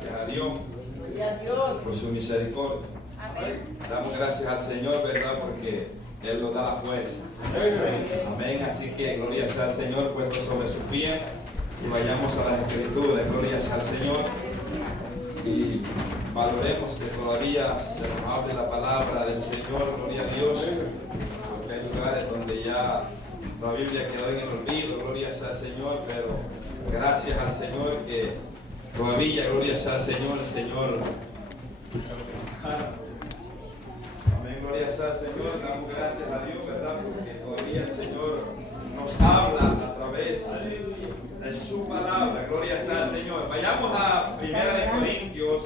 gracias a Dios por su misericordia. Amén. Damos gracias al Señor, ¿verdad? Porque Él nos da la fuerza. Amén. Así que gloria sea al Señor, puesto sobre su pie. Y vayamos a las Escrituras. Gloria sea al Señor. Y valoremos que todavía se nos hable la palabra del Señor. Gloria a Dios. Porque hay lugares donde ya la Biblia quedó en el olvido. Gloria sea al Señor. Pero gracias al Señor que todavía, gloria sea al Señor, el Señor. Amén, gloria sea al Señor, damos gracias a Dios, ¿verdad? Porque todavía el Señor nos habla a través de su palabra, gloria sea al Señor. Vayamos a Primera de Corintios,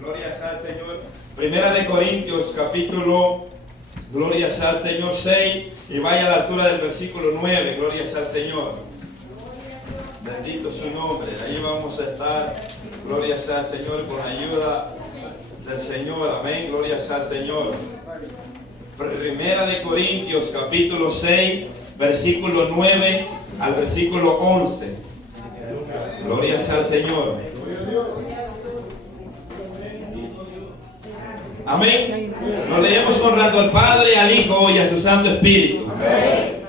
gloria sea al Señor. Primera de Corintios, capítulo, gloria sea al Señor, 6, y vaya a la altura del versículo 9, gloria sea al Señor. Bendito su nombre, ahí vamos a estar, gloria sea al Señor, con ayuda del Señor, amén, gloria sea al Señor. Primera de Corintios, capítulo 6, versículo 9 al versículo 11. Gloria sea al Señor. Amén. Lo leemos honrando al Padre, al Hijo y a su Santo Espíritu.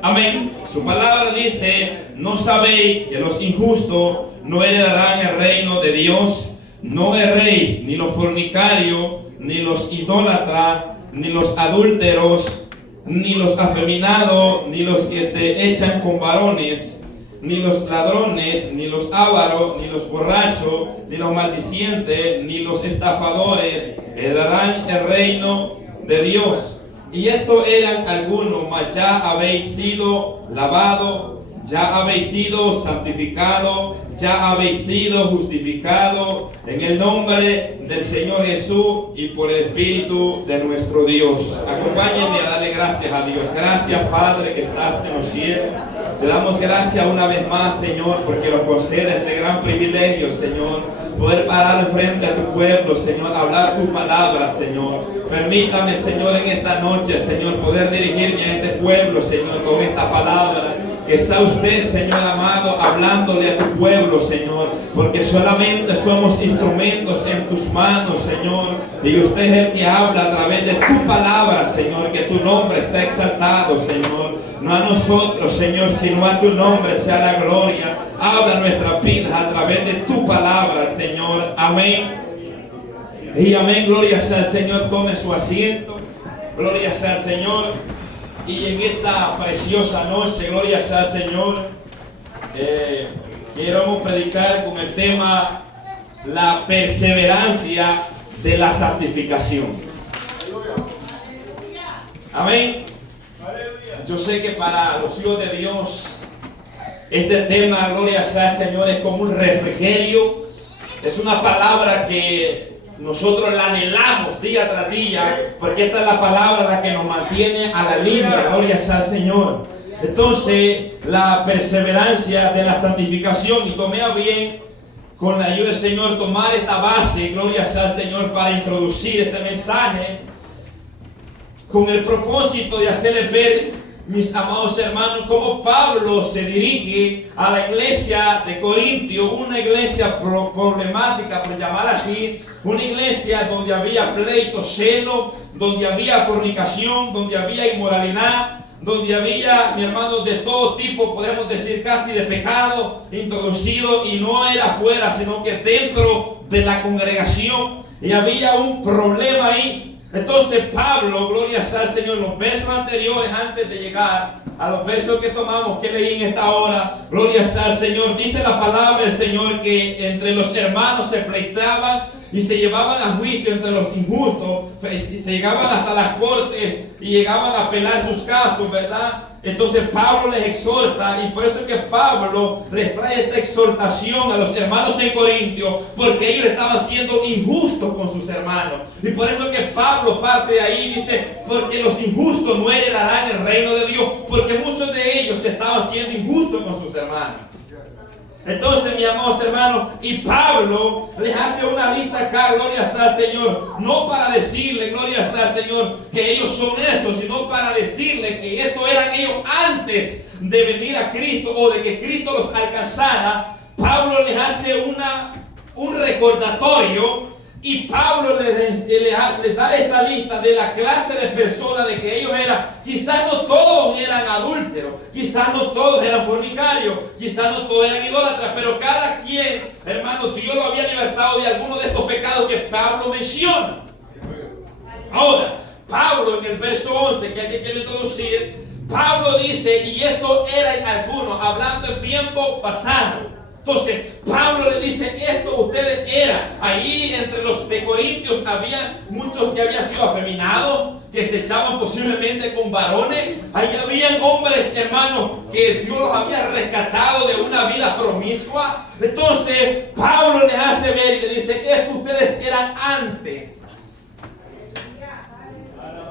Amén. Su palabra dice: ¿no sabéis que los injustos no heredarán el reino de Dios? No erréis, ni los fornicarios, ni los idólatras, ni los adúlteros, ni los afeminados, ni los que se echan con varones, ni los ladrones, ni los ávaros, ni los borrachos, ni los maldicientes, ni los estafadores heredarán el reino de Dios. Y esto eran algunos, mas ya habéis sido lavados, ya habéis sido santificados, ya habéis sido justificados en el nombre del Señor Jesús y por el Espíritu de nuestro Dios. Acompáñenme a darle gracias a Dios. Gracias, Padre, que estás en los cielos. Te damos gracias una vez más, Señor, porque nos concede este gran privilegio, Señor, poder parar frente a tu pueblo, Señor, hablar tu palabra, Señor. Permítame, Señor, en esta noche, Señor, poder dirigirme a este pueblo, Señor, con esta palabra. Que sea usted, Señor amado, hablándole a tu pueblo, Señor, porque solamente somos instrumentos en tus manos, Señor, y usted es el que habla a través de tu palabra, Señor. Que tu nombre sea exaltado, Señor, no a nosotros, Señor, sino a tu nombre sea la gloria. Habla nuestras vidas a través de tu palabra, Señor. Amén y amén. Gloria sea al Señor. Tome su asiento. Gloria sea al Señor. Y en esta preciosa noche, gloria sea al Señor, quiero predicar con el tema la perseverancia de la santificación. Amén. Yo sé que para los hijos de Dios este tema, gloria sea al Señor, es como un refrigerio. Es una palabra que nosotros la anhelamos día tras día, porque esta es la palabra la que nos mantiene a la línea, gloria sea al Señor. Entonces, la perseverancia de la santificación, y tomé a bien, con la ayuda del Señor, tomar esta base, gloria sea al Señor, para introducir este mensaje, con el propósito de hacerles ver, mis amados hermanos, cómo Pablo se dirige a la iglesia de Corintio, una iglesia problemática, por llamar así, una iglesia donde había pleito, celo, donde había fornicación, donde había inmoralidad, donde había, mi hermano, de todo tipo, podemos decir casi de pecado introducido, y no era afuera, sino que dentro de la congregación, y había un problema ahí. Entonces Pablo, gloria sea al Señor, los versos anteriores, antes de llegar a los versos que tomamos, que leí en esta hora, gloria sea al Señor, dice la palabra del Señor que entre los hermanos se pleitaban y se llevaban a juicio entre los injustos, y se llegaban hasta las cortes y llegaban a apelar sus casos, ¿verdad? Entonces Pablo les exhorta, y por eso es que Pablo les trae esta exhortación a los hermanos en Corintio, porque ellos estaban siendo injustos con sus hermanos. Y por eso es que Pablo parte de ahí y dice: porque los injustos no heredarán el reino de Dios, porque muchos de ellos estaban siendo injustos con sus hermanos. Entonces, mis amados hermanos, y Pablo les hace una lista acá, gloria sea al Señor, no para decirle, gloria sea al Señor, que ellos son eso, sino para decirle que estos eran ellos antes de venir a Cristo, o de que Cristo los alcanzara. Pablo les hace un recordatorio. Y Pablo les da esta lista de la clase de personas de que ellos eran. Quizás no todos eran adúlteros, quizás no todos eran fornicarios, quizás no todos eran idólatras, pero cada quien, hermano, Dios lo había libertado de alguno de estos pecados que Pablo menciona. Ahora, Pablo en el verso 11, que es el que quiero introducir, Pablo dice, y estos eran algunos, hablando en tiempo pasado. Entonces, Pablo le dice, esto ustedes eran. Ahí entre los de Corintios había muchos que habían sido afeminados, que se echaban posiblemente con varones. Ahí habían hombres, hermanos, que Dios los había rescatado de una vida promiscua. Entonces, Pablo les hace ver y le dice, esto ustedes eran antes.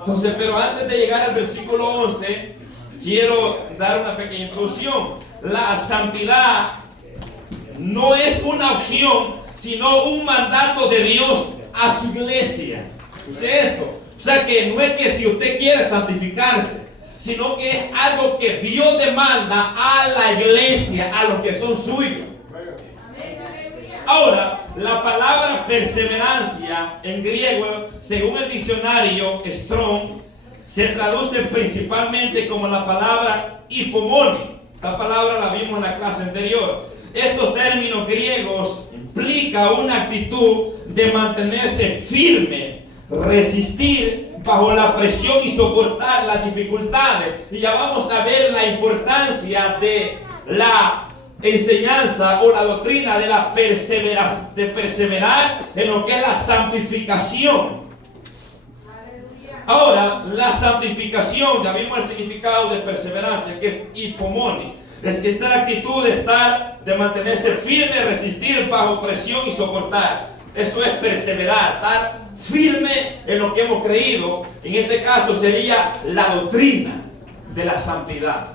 Entonces, pero antes de llegar al versículo 11, quiero dar una pequeña introducción. La santidad no es una opción, sino un mandato de Dios a su iglesia. ¿Escuche esto? O sea que no es que si usted quiere santificarse, sino que es algo que Dios demanda a la iglesia, a los que son suyos. Ahora, la palabra perseverancia en griego, según el diccionario Strong, se traduce principalmente como la palabra hipomone. Esta palabra la vimos en la clase anterior. Estos términos griegos implican una actitud de mantenerse firme, resistir bajo la presión y soportar las dificultades. Y ya vamos a ver la importancia de la enseñanza o la doctrina de la perseverar en lo que es la santificación. Ahora, la santificación, ya vimos el significado de perseverancia, que es hipomone. Es esta actitud de mantenerse firme, resistir bajo presión y soportar. Eso es perseverar, estar firme en lo que hemos creído. En este caso sería la doctrina de la santidad.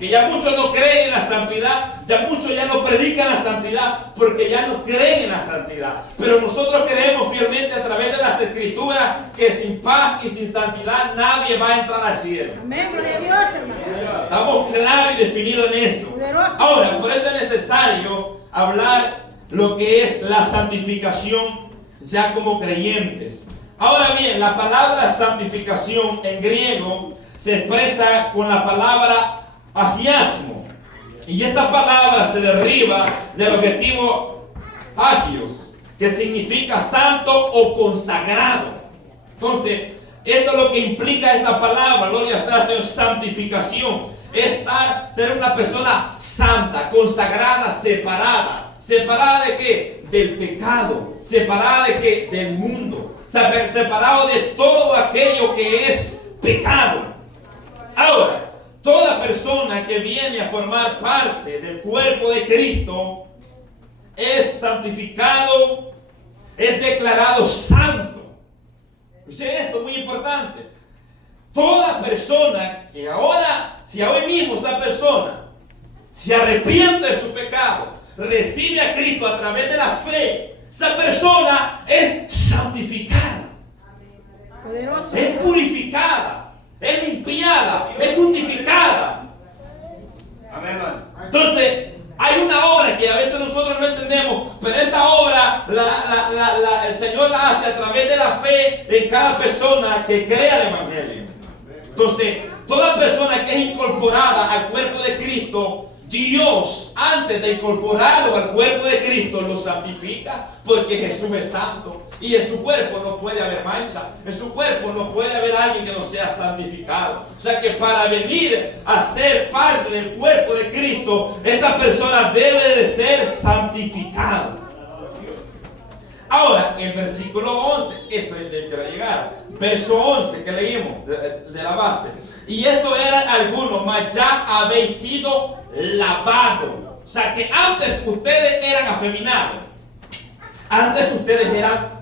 Que ya muchos no creen en la santidad, ya muchos ya no predican la santidad porque ya no creen en la santidad. Pero nosotros creemos fielmente a través de las escrituras que sin paz y sin santidad nadie va a entrar al cielo. Amén, gloria a Dios, hermano. Estamos claros y definidos en eso. Ahora, por eso es necesario hablar lo que es la santificación ya como creyentes. Ahora bien, la palabra santificación en griego se expresa con la palabra agiasmo. Y esta palabra se deriva del adjetivo agios, que significa santo o consagrado. Entonces, esto es lo que implica esta palabra, gloria a Dios, santificación. Ser una persona santa, consagrada, separada. ¿Separada de qué? Del pecado. ¿Separada de qué? Del mundo. Separado de todo aquello que es pecado. Ahora, toda persona que viene a formar parte del cuerpo de Cristo es santificado, es declarado santo. Escuchen esto, muy importante. Toda persona que ahora, si hoy mismo esa persona se arrepiente de su pecado, recibe a Cristo a través de la fe, esa persona es santificada, Poderoso. es purificada, es limpiada, es justificada. Amén, hermano. Entonces, hay una obra que a veces nosotros no entendemos, pero esa obra el Señor la hace a través de la fe en cada persona que crea el Evangelio. Entonces, toda persona que es incorporada al cuerpo de Cristo, Dios, antes de incorporarlo al cuerpo de Cristo, lo santifica, porque Jesús es santo. Y en su cuerpo no puede haber mancha, en su cuerpo no puede haber alguien que no sea santificado. O sea que para venir a ser parte del cuerpo de Cristo, esa persona debe de ser santificada. Ahora, el versículo 11, eso es el que quiero llegar. Verso 11 que leímos de la base. Y esto eran algunos, mas ya habéis sido lavados. O sea que antes ustedes eran afeminados. Antes ustedes eran,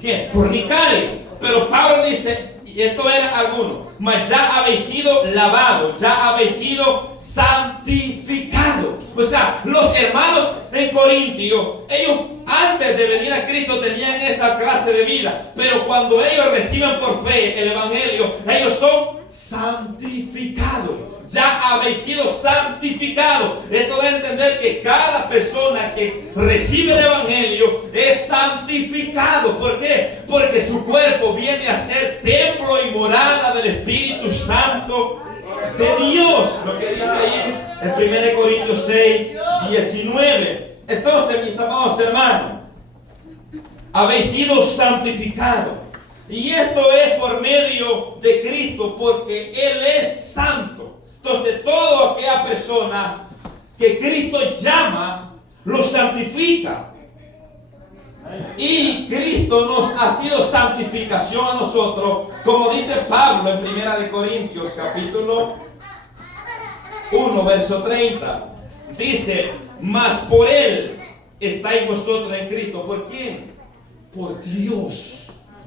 ¿qué? Fornicarios. Pero Pablo dice, y esto eran algunos, mas ya habéis sido lavados, ya habéis sido santificados. O sea, los hermanos en Corintio, ellos antes de venir a Cristo tenían esa clase de vida, pero cuando ellos reciben por fe el Evangelio, ellos son santificado. Ya habéis sido santificados. Esto da a entender que cada persona que recibe el Evangelio es santificado. ¿Por qué? Porque su cuerpo viene a ser templo y morada del Espíritu Santo de Dios. Lo que dice ahí en 1 Corintios 6, 19. Entonces, mis amados hermanos, habéis sido santificados. Y esto es por medio de Cristo, porque Él es santo. Entonces, toda aquella persona que Cristo llama, lo santifica. Y Cristo nos ha sido santificación a nosotros, como dice Pablo en 1 Corintios, capítulo 1, verso 30. Dice, mas por Él estáis vosotros en Cristo. ¿Por quién? Por Dios.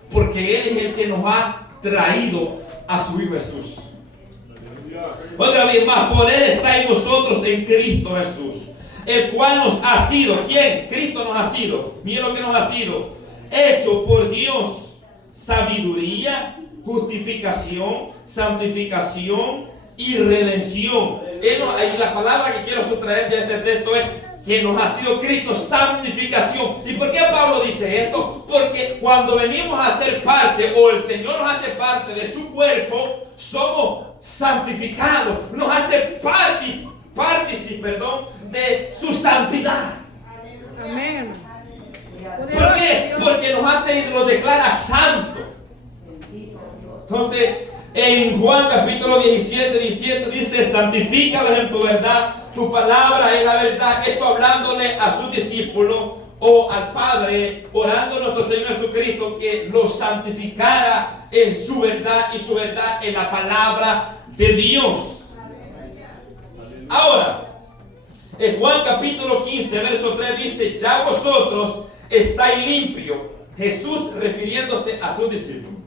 Porque Él es el que nos ha traído a su Hijo Jesús. Otra vez más, por Él estáis vosotros en Cristo Jesús, el cual nos ha sido, ¿quién? Cristo nos ha sido, miren lo que nos ha sido, hecho por Dios, sabiduría, justificación, santificación y redención. Y la palabra que quiero sustraer de este texto es que nos ha sido Cristo santificación. ¿Y por qué Pablo dice esto? Porque cuando venimos a ser parte, o el Señor nos hace parte de su cuerpo, somos santificados, nos hace partícipe de su santidad. Amén. ¿Por qué? Porque nos hace y nos declara santo. Entonces, en Juan capítulo 17 dice, santifícalos en tu verdad, tu palabra es la verdad. Esto hablándole a sus discípulos o al Padre, orando a nuestro Señor Jesucristo que los santificara en su verdad, y su verdad en la palabra de Dios. Ahora, en Juan capítulo 15, verso 3 dice, ya vosotros estáis limpios. Jesús refiriéndose a sus discípulos.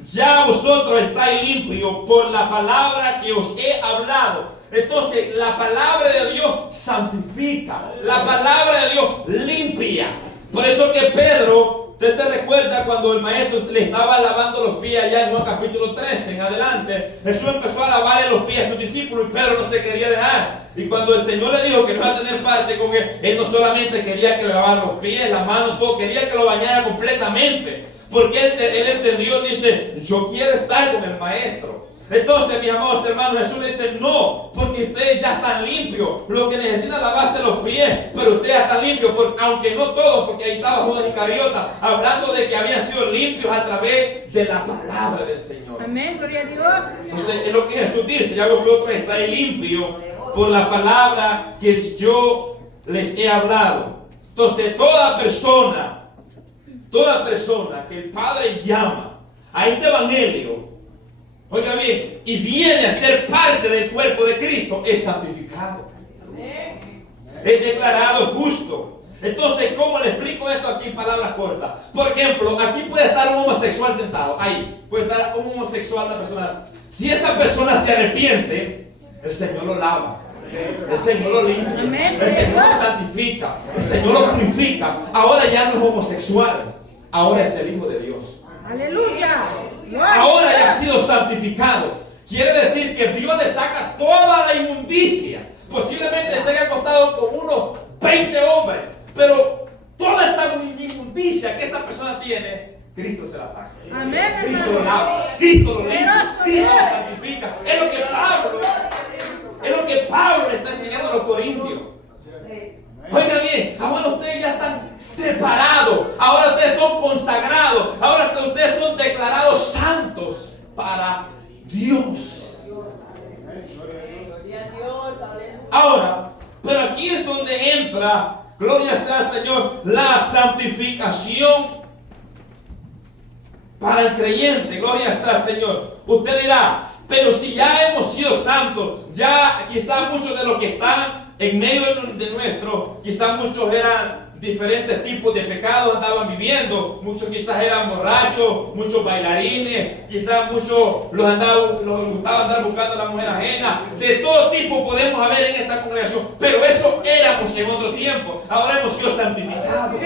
Ya vosotros estáis limpios por la palabra que os he hablado. Entonces, la palabra de Dios santifica. La palabra de Dios limpia. Por eso que Pedro, usted se recuerda cuando el maestro le estaba lavando los pies allá en Juan capítulo 13 en adelante. Jesús empezó a lavarle los pies a sus discípulos y Pedro no se quería dejar. Y cuando el Señor le dijo que no iba a tener parte con él no solamente quería que le lavara los pies, las manos, todo, quería que lo bañara completamente. Porque él entendió, dice, yo quiero estar con el maestro. Entonces, mis amados hermanos, Jesús le dice, no, porque ustedes ya están limpios. Lo que necesitan es lavarse los pies, pero ustedes ya están limpios, porque, aunque no todos, porque ahí estaba Judas Iscariota, hablando de que habían sido limpios a través de la palabra del Señor. Amén, gloria a Dios. Entonces, es lo que Jesús dice, ya vosotros estáis limpios por la palabra que yo les he hablado. Entonces, toda persona que el Padre llama a este evangelio, oiga bien, y viene a ser parte del cuerpo de Cristo, es santificado. Es declarado justo. Entonces, ¿cómo le explico esto aquí en palabras cortas? Por ejemplo, aquí puede estar un homosexual sentado. Ahí puede estar un homosexual, una persona. Si esa persona se arrepiente, el Señor lo lava. El Señor lo limpia. El Señor lo santifica. El Señor lo purifica. Ahora ya no es homosexual. Ahora es el Hijo de Dios. Aleluya. Ahora ya ha sido santificado. Quiere decir que Dios le saca toda la inmundicia. Posiblemente se haya acostado con unos 20 hombres, pero toda esa inmundicia que esa persona tiene, Cristo se la saca. Amén. Cristo lo lava, Cristo lo limpia, Cristo lo santifica. Es lo que Pablo le está enseñando a los corintios. Oiga bien, ahora ustedes ya están separados, ahora ustedes son consagrados, ahora ustedes son declarados santos para Dios. Ahora, pero aquí es donde entra, gloria sea al Señor, la santificación para el creyente. Gloria sea al Señor. Usted dirá, pero si ya hemos sido santos, ya quizás muchos de los que están en medio de nuestro, quizás muchos eran diferentes tipos de pecados, andaban viviendo, muchos quizás eran borrachos, muchos bailarines, quizás muchos los gustaba andar buscando a la mujer ajena. De todo tipo podemos haber en esta congregación, pero eso éramos en otro tiempo. Ahora hemos sido santificados,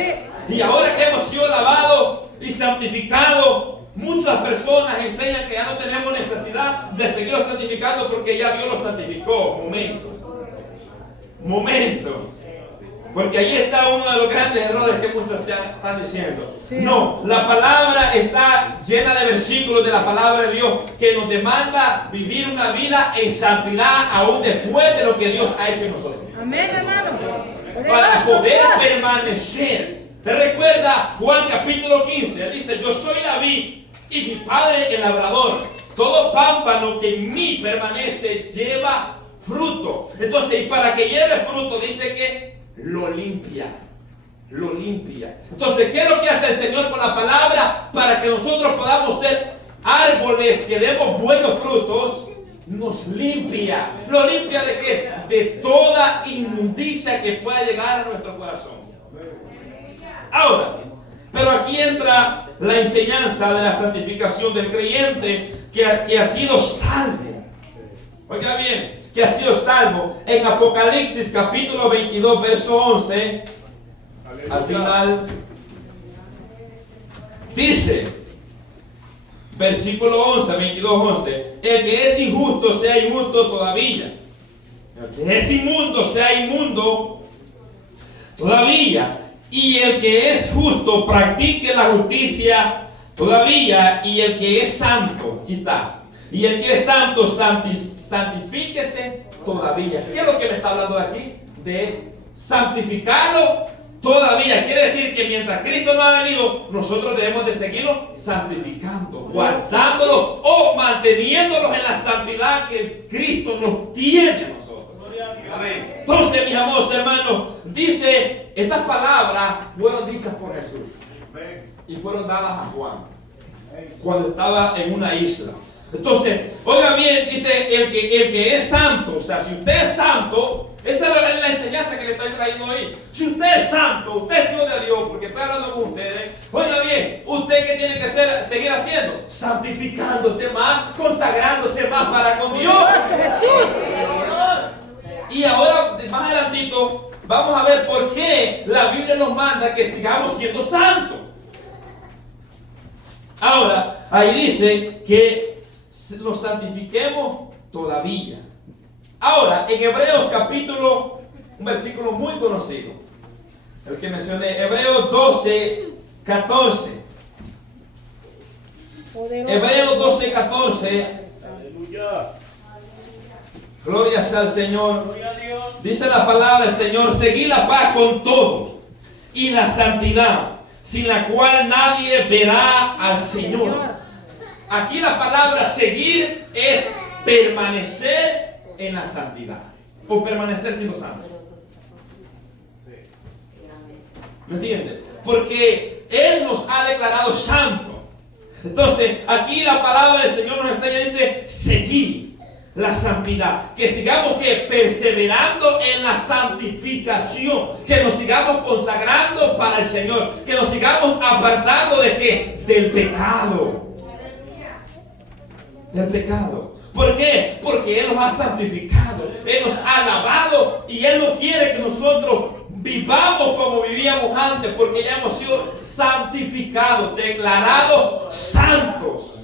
y ahora que hemos sido lavados y santificados, Muchas personas enseñan que ya no tenemos necesidad de seguirlo santificando porque ya Dios lo santificó. Momento. Porque ahí está uno de los grandes errores que muchos están diciendo. Sí. No, la palabra está llena de versículos de la palabra de Dios que nos demanda vivir una vida en santidad aún después de lo que Dios ha hecho en nosotros. Amén, hermano. Para poder permanecer. ¿Te recuerda Juan capítulo 15? Él dice, yo soy la vid y mi padre el labrador. Todo pámpano que en mí permanece lleva fruto. Entonces, y para que lleve fruto, dice que lo limpia. Entonces, ¿qué es lo que hace el Señor con la palabra? Para que nosotros podamos ser árboles que demos buenos frutos. Nos limpia. ¿Lo limpia de qué? De toda inmundicia que pueda llegar a nuestro corazón. Ahora, pero aquí entra la enseñanza de la santificación del creyente que ha sido salvo. Oiga bien, que ha sido salvo. En Apocalipsis capítulo 22, verso 11, al final, dice, versículo 11, 22, 11, el que es injusto sea injusto todavía. El que es inmundo sea inmundo todavía. Y el que es justo practique la justicia todavía. Y el que es santo, quita. Y el que es santo santifíquese todavía. ¿Qué es lo que me está hablando de aquí? De santificarlo todavía. Quiere decir que mientras Cristo no ha venido, nosotros debemos de seguirlo santificando, guardándolo o manteniéndolos en la santidad que Cristo nos tiene a nosotros. Amén. Entonces, mis amados hermanos, dice, estas palabras fueron dichas por Jesús y fueron dadas a Juan cuando estaba en una isla. Entonces, oiga bien, dice el que es santo, o sea, si usted es santo, esa es la enseñanza que le estoy trayendo hoy. Si usted es santo, usted es hijo de Dios, porque estoy hablando con ustedes, oiga bien, usted qué tiene que seguir haciendo, santificándose más, consagrándose más para con Dios. Jesús. Y ahora, más adelantito, vamos a ver por qué la Biblia nos manda que sigamos siendo santos. Ahora, ahí dice que los santifiquemos todavía. Ahora, en Hebreos capítulo, un versículo muy conocido, el que mencioné, Hebreos 12, 14. Hebreos 12, 14. Aleluya. Gloria sea al Señor. Gloria a Dios. Dice la palabra del Señor, seguid la paz con todo y la santidad, sin la cual nadie verá al Señor. Aquí la palabra seguir es permanecer en la santidad o permanecer siendo santo. ¿Me entienden? Porque Él nos ha declarado santo. Entonces, aquí la palabra del Señor nos enseña, dice, seguir la santidad, que sigamos perseverando en la santificación, que nos sigamos consagrando para el Señor, que nos sigamos apartando de qué, del pecado. ¿Por qué? Porque Él nos ha santificado, Él nos ha lavado y Él no quiere que nosotros vivamos como vivíamos antes, porque ya hemos sido santificados, declarados santos.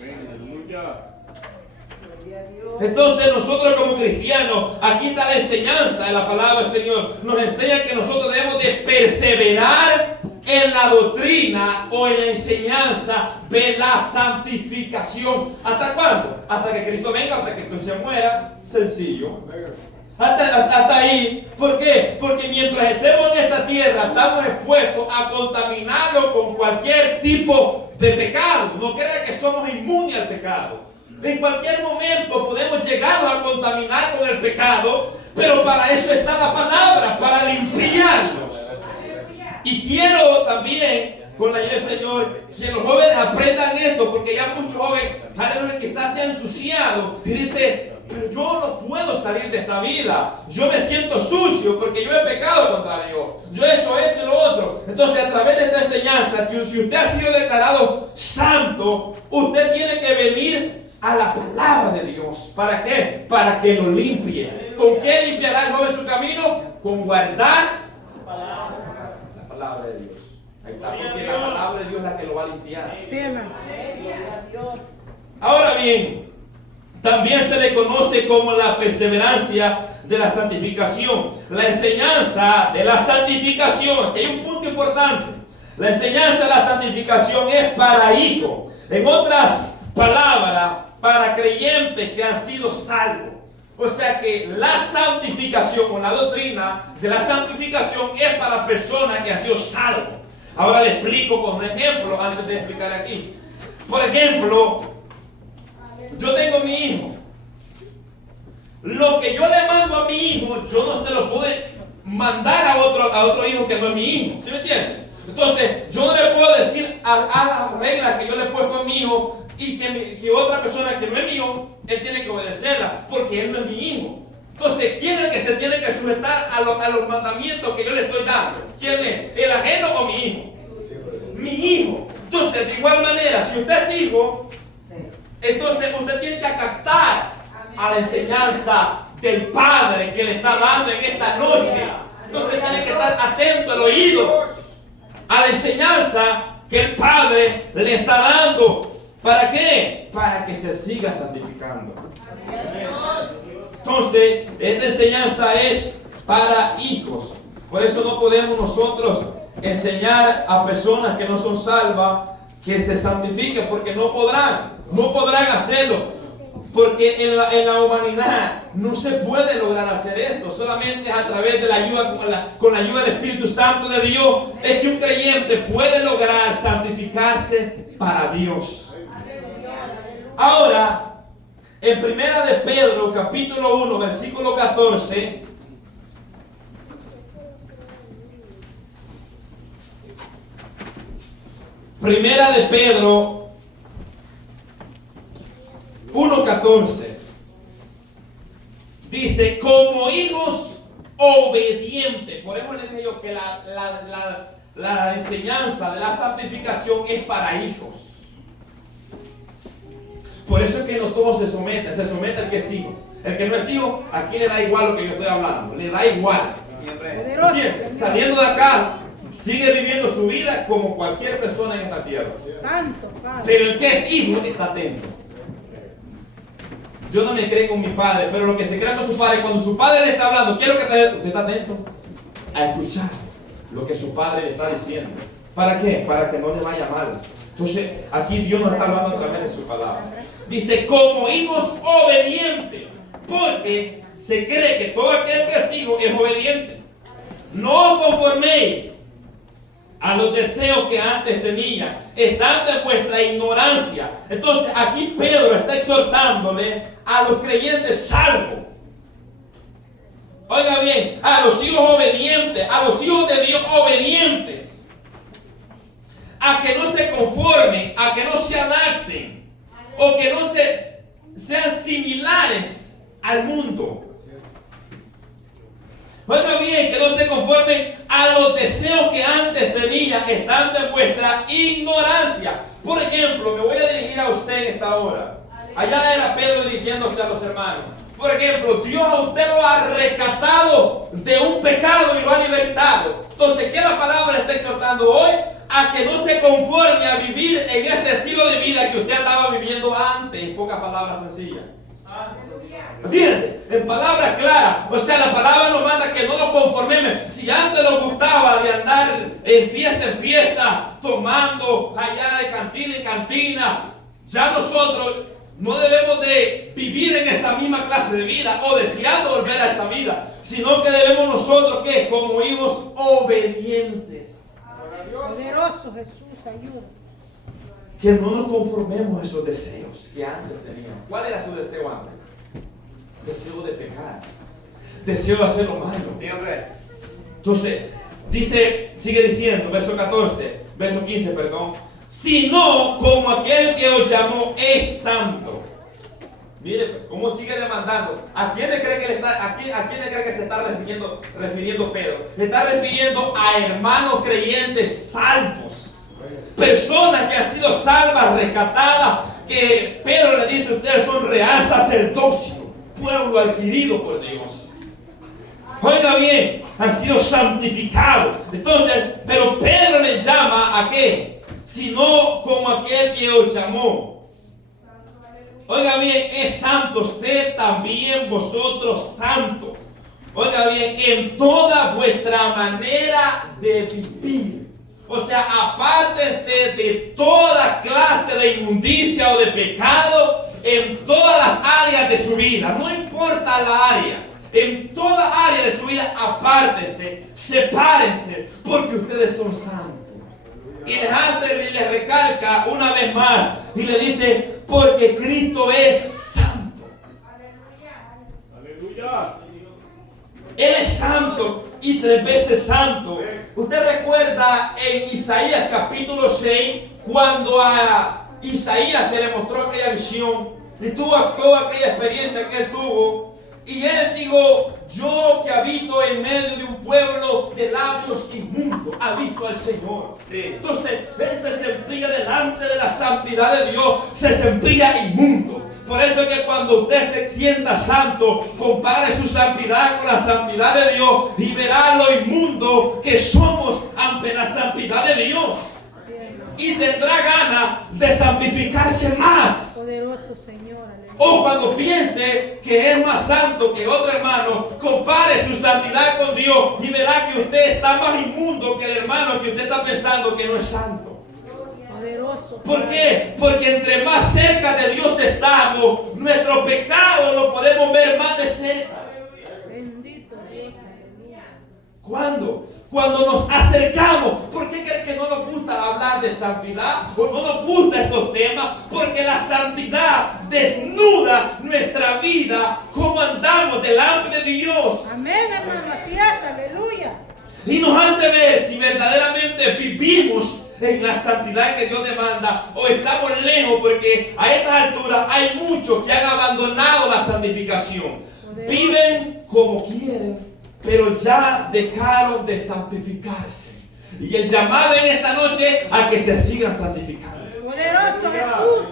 Entonces nosotros como cristianos, aquí está la enseñanza de la palabra del Señor. Nos enseña que nosotros debemos de perseverar en la doctrina o en la enseñanza de la santificación. ¿Hasta cuándo? Hasta que Cristo venga, hasta que Cristo se muera. Sencillo. Hasta ahí. ¿Por qué? Porque mientras estemos en esta tierra, estamos expuestos a contaminarlo con cualquier tipo de pecado. No crea que somos inmunes al pecado. En cualquier momento podemos llegar a contaminar con el pecado, pero para eso está la palabra, para limpiarnos. Y quiero también, con la ayuda del Señor, que los jóvenes aprendan esto, porque ya muchos jóvenes, aleluya, quizás se han ensuciado y dicen, pero yo no puedo salir de esta vida. Yo me siento sucio porque yo he pecado contra Dios. Yo he hecho esto y lo otro. Entonces, a través de esta enseñanza, que si usted ha sido declarado santo, usted tiene que venir a la palabra de Dios. ¿Para qué? Para que lo limpie. ¿Con qué limpiará el joven su camino? Con guardar la palabra de Dios. Ahí está, porque la palabra de Dios la que lo va a limpiar. Sí, hermano. Ahora bien, también se le conoce como la perseverancia de la santificación. La enseñanza de la santificación, aquí hay un punto importante. La enseñanza de la santificación es para hijos. En otras palabras, para creyentes que han sido salvos. O sea que la santificación o la doctrina de la santificación es para personas que han sido salvos. Ahora le explico con un ejemplo antes de explicar aquí. Por ejemplo, yo tengo mi hijo. Lo que yo le mando a mi hijo, yo no se lo puedo mandar a otro hijo que no es mi hijo. ¿Sí me entienden? Entonces, yo no le puedo decir a las reglas que yo le he puesto a mi hijo y que otra persona que no es mi hijo, él tiene que obedecerla porque él no es mi hijo. Entonces, ¿quién es el que se tiene que sujetar a los mandamientos que yo le estoy dando? ¿Quién es? ¿El ajeno o mi hijo? Mi hijo. Entonces, de igual manera, si usted es hijo, entonces usted tiene que acatar a la enseñanza del Padre que le está dando en esta noche. Entonces tiene que estar atento al oído a la enseñanza que el Padre le está dando. ¿Para qué? Para que se siga santificando. Entonces, esta enseñanza es para hijos. Por eso no podemos nosotros enseñar a personas que no son salvas que se santifiquen, porque no podrán hacerlo. Porque en la humanidad no se puede lograr hacer esto. Solamente a través de la ayuda, con la ayuda del Espíritu Santo de Dios, es que un creyente puede lograr santificarse para Dios. Ahora, en Primera de Pedro, capítulo 1, versículo 14, Primera de Pedro 1:14 dice, como hijos obedientes. Por eso les digo que la enseñanza de la santificación es para hijos. Por eso es que no todos se somete el que es hijo. El que no es hijo, aquí le da igual lo que yo estoy hablando, le da igual. ¿Entiendes? Saliendo de acá, sigue viviendo su vida como cualquier persona en esta tierra. Santo, Padre. Pero el que es hijo está atento. Yo no me creo con mi padre, pero lo que se cree con su padre, cuando su padre le está hablando, quiero que usted está atento a escuchar lo que su padre le está diciendo. ¿Para qué? Para que no le vaya mal. Entonces, aquí Dios nos está hablando a través de su palabra. Dice, como hijos obedientes, porque se cree que todo aquel que es hijo es obediente. No os conforméis a los deseos que antes tenía, estando en vuestra ignorancia. Entonces aquí Pedro está exhortándole a los creyentes salvos. Oiga bien, a los hijos obedientes, a los hijos de Dios obedientes, a que no se conformen, a que no se adapten, o que no sean similares al mundo. Oiga bien, que no se conformen a los deseos que antes tenían, estando en vuestra ignorancia. Por ejemplo, me voy a dirigir a usted en esta hora. Allá era Pedro dirigiéndose a los hermanos. Por ejemplo, Dios a usted lo ha rescatado de un pecado y lo ha libertado. Entonces, ¿qué la palabra está exhortando hoy? A que no se conforme a vivir en ese estilo de vida que usted andaba viviendo antes, en pocas palabras sencillas. ¿Entiende? En palabras claras. O sea, la palabra nos manda que no nos conformemos. Si antes nos gustaba de andar en fiesta, tomando allá de cantina en cantina, ya nosotros no debemos de vivir en esa misma clase de vida o deseando volver a esa vida, sino que debemos nosotros, ¿qué? Como hijos obedientes. Poderoso Jesús, ayuda. Que no nos conformemos a esos deseos que antes teníamos. ¿Cuál era su deseo antes? Deseo de pecar, deseo de hacer lo malo. Entonces, sigue diciendo, verso 15, perdón. Sino como aquel que os llamó es santo. Mire, pues, cómo sigue demandando. ¿A quiénes cree que se está refiriendo Pedro? Se está refiriendo a hermanos creyentes salvos. Personas que han sido salvas, rescatadas, que Pedro le dice, ustedes son real sacerdocio, pueblo adquirido por Dios. Oiga bien, han sido santificados. Entonces, pero Pedro les llama ¿a qué? sino como aquel que os llamó. Oiga bien, es santo, sed también vosotros santos. Oiga bien, en toda vuestra manera de vivir. O sea, apártense de toda clase de inmundicia o de pecado en todas las áreas de su vida. No importa la área. En toda área de su vida, apártense, sepárense, porque ustedes son santos. Y les hace y les recalca una vez más y le dice, porque Cristo es santo. Aleluya. Él es santo y 3 veces santo. Usted recuerda en Isaías capítulo 6, cuando a Isaías se le mostró aquella visión y tuvo toda aquella experiencia que él tuvo. Y él dijo, yo que habito en medio de un pueblo de labios inmundos, habito al Señor. Entonces, él se sentía delante de la santidad de Dios, se sentía inmundo. Por eso es que cuando usted se sienta santo, compare su santidad con la santidad de Dios y verá lo inmundo que somos ante la santidad de Dios. Y tendrá ganas de santificarse más. Poderoso Señor. O cuando piense que es más santo que otro hermano, compare su santidad con Dios y verá que usted está más inmundo que el hermano que usted está pensando que no es santo. Poderoso. ¿Por qué? Porque entre más cerca de Dios estamos, nuestro pecado lo podemos ver más de cerca. Bendito Dios. Aleluya. ¿Cuándo? Cuando nos acercamos. ¿Por qué crees que no nos gusta hablar de santidad? ¿O no nos gustan estos temas? Porque la santidad desnuda nuestra vida, cómo andamos delante de Dios. Amén, hermano. Así es. Aleluya. Y nos hace ver si verdaderamente vivimos en la santidad que Dios demanda o estamos lejos, porque a estas alturas hay muchos que han abandonado la santificación. Viven como quieren, pero ya dejaron de santificarse. Y el llamado en esta noche a que se sigan santificando. Poderoso Jesús.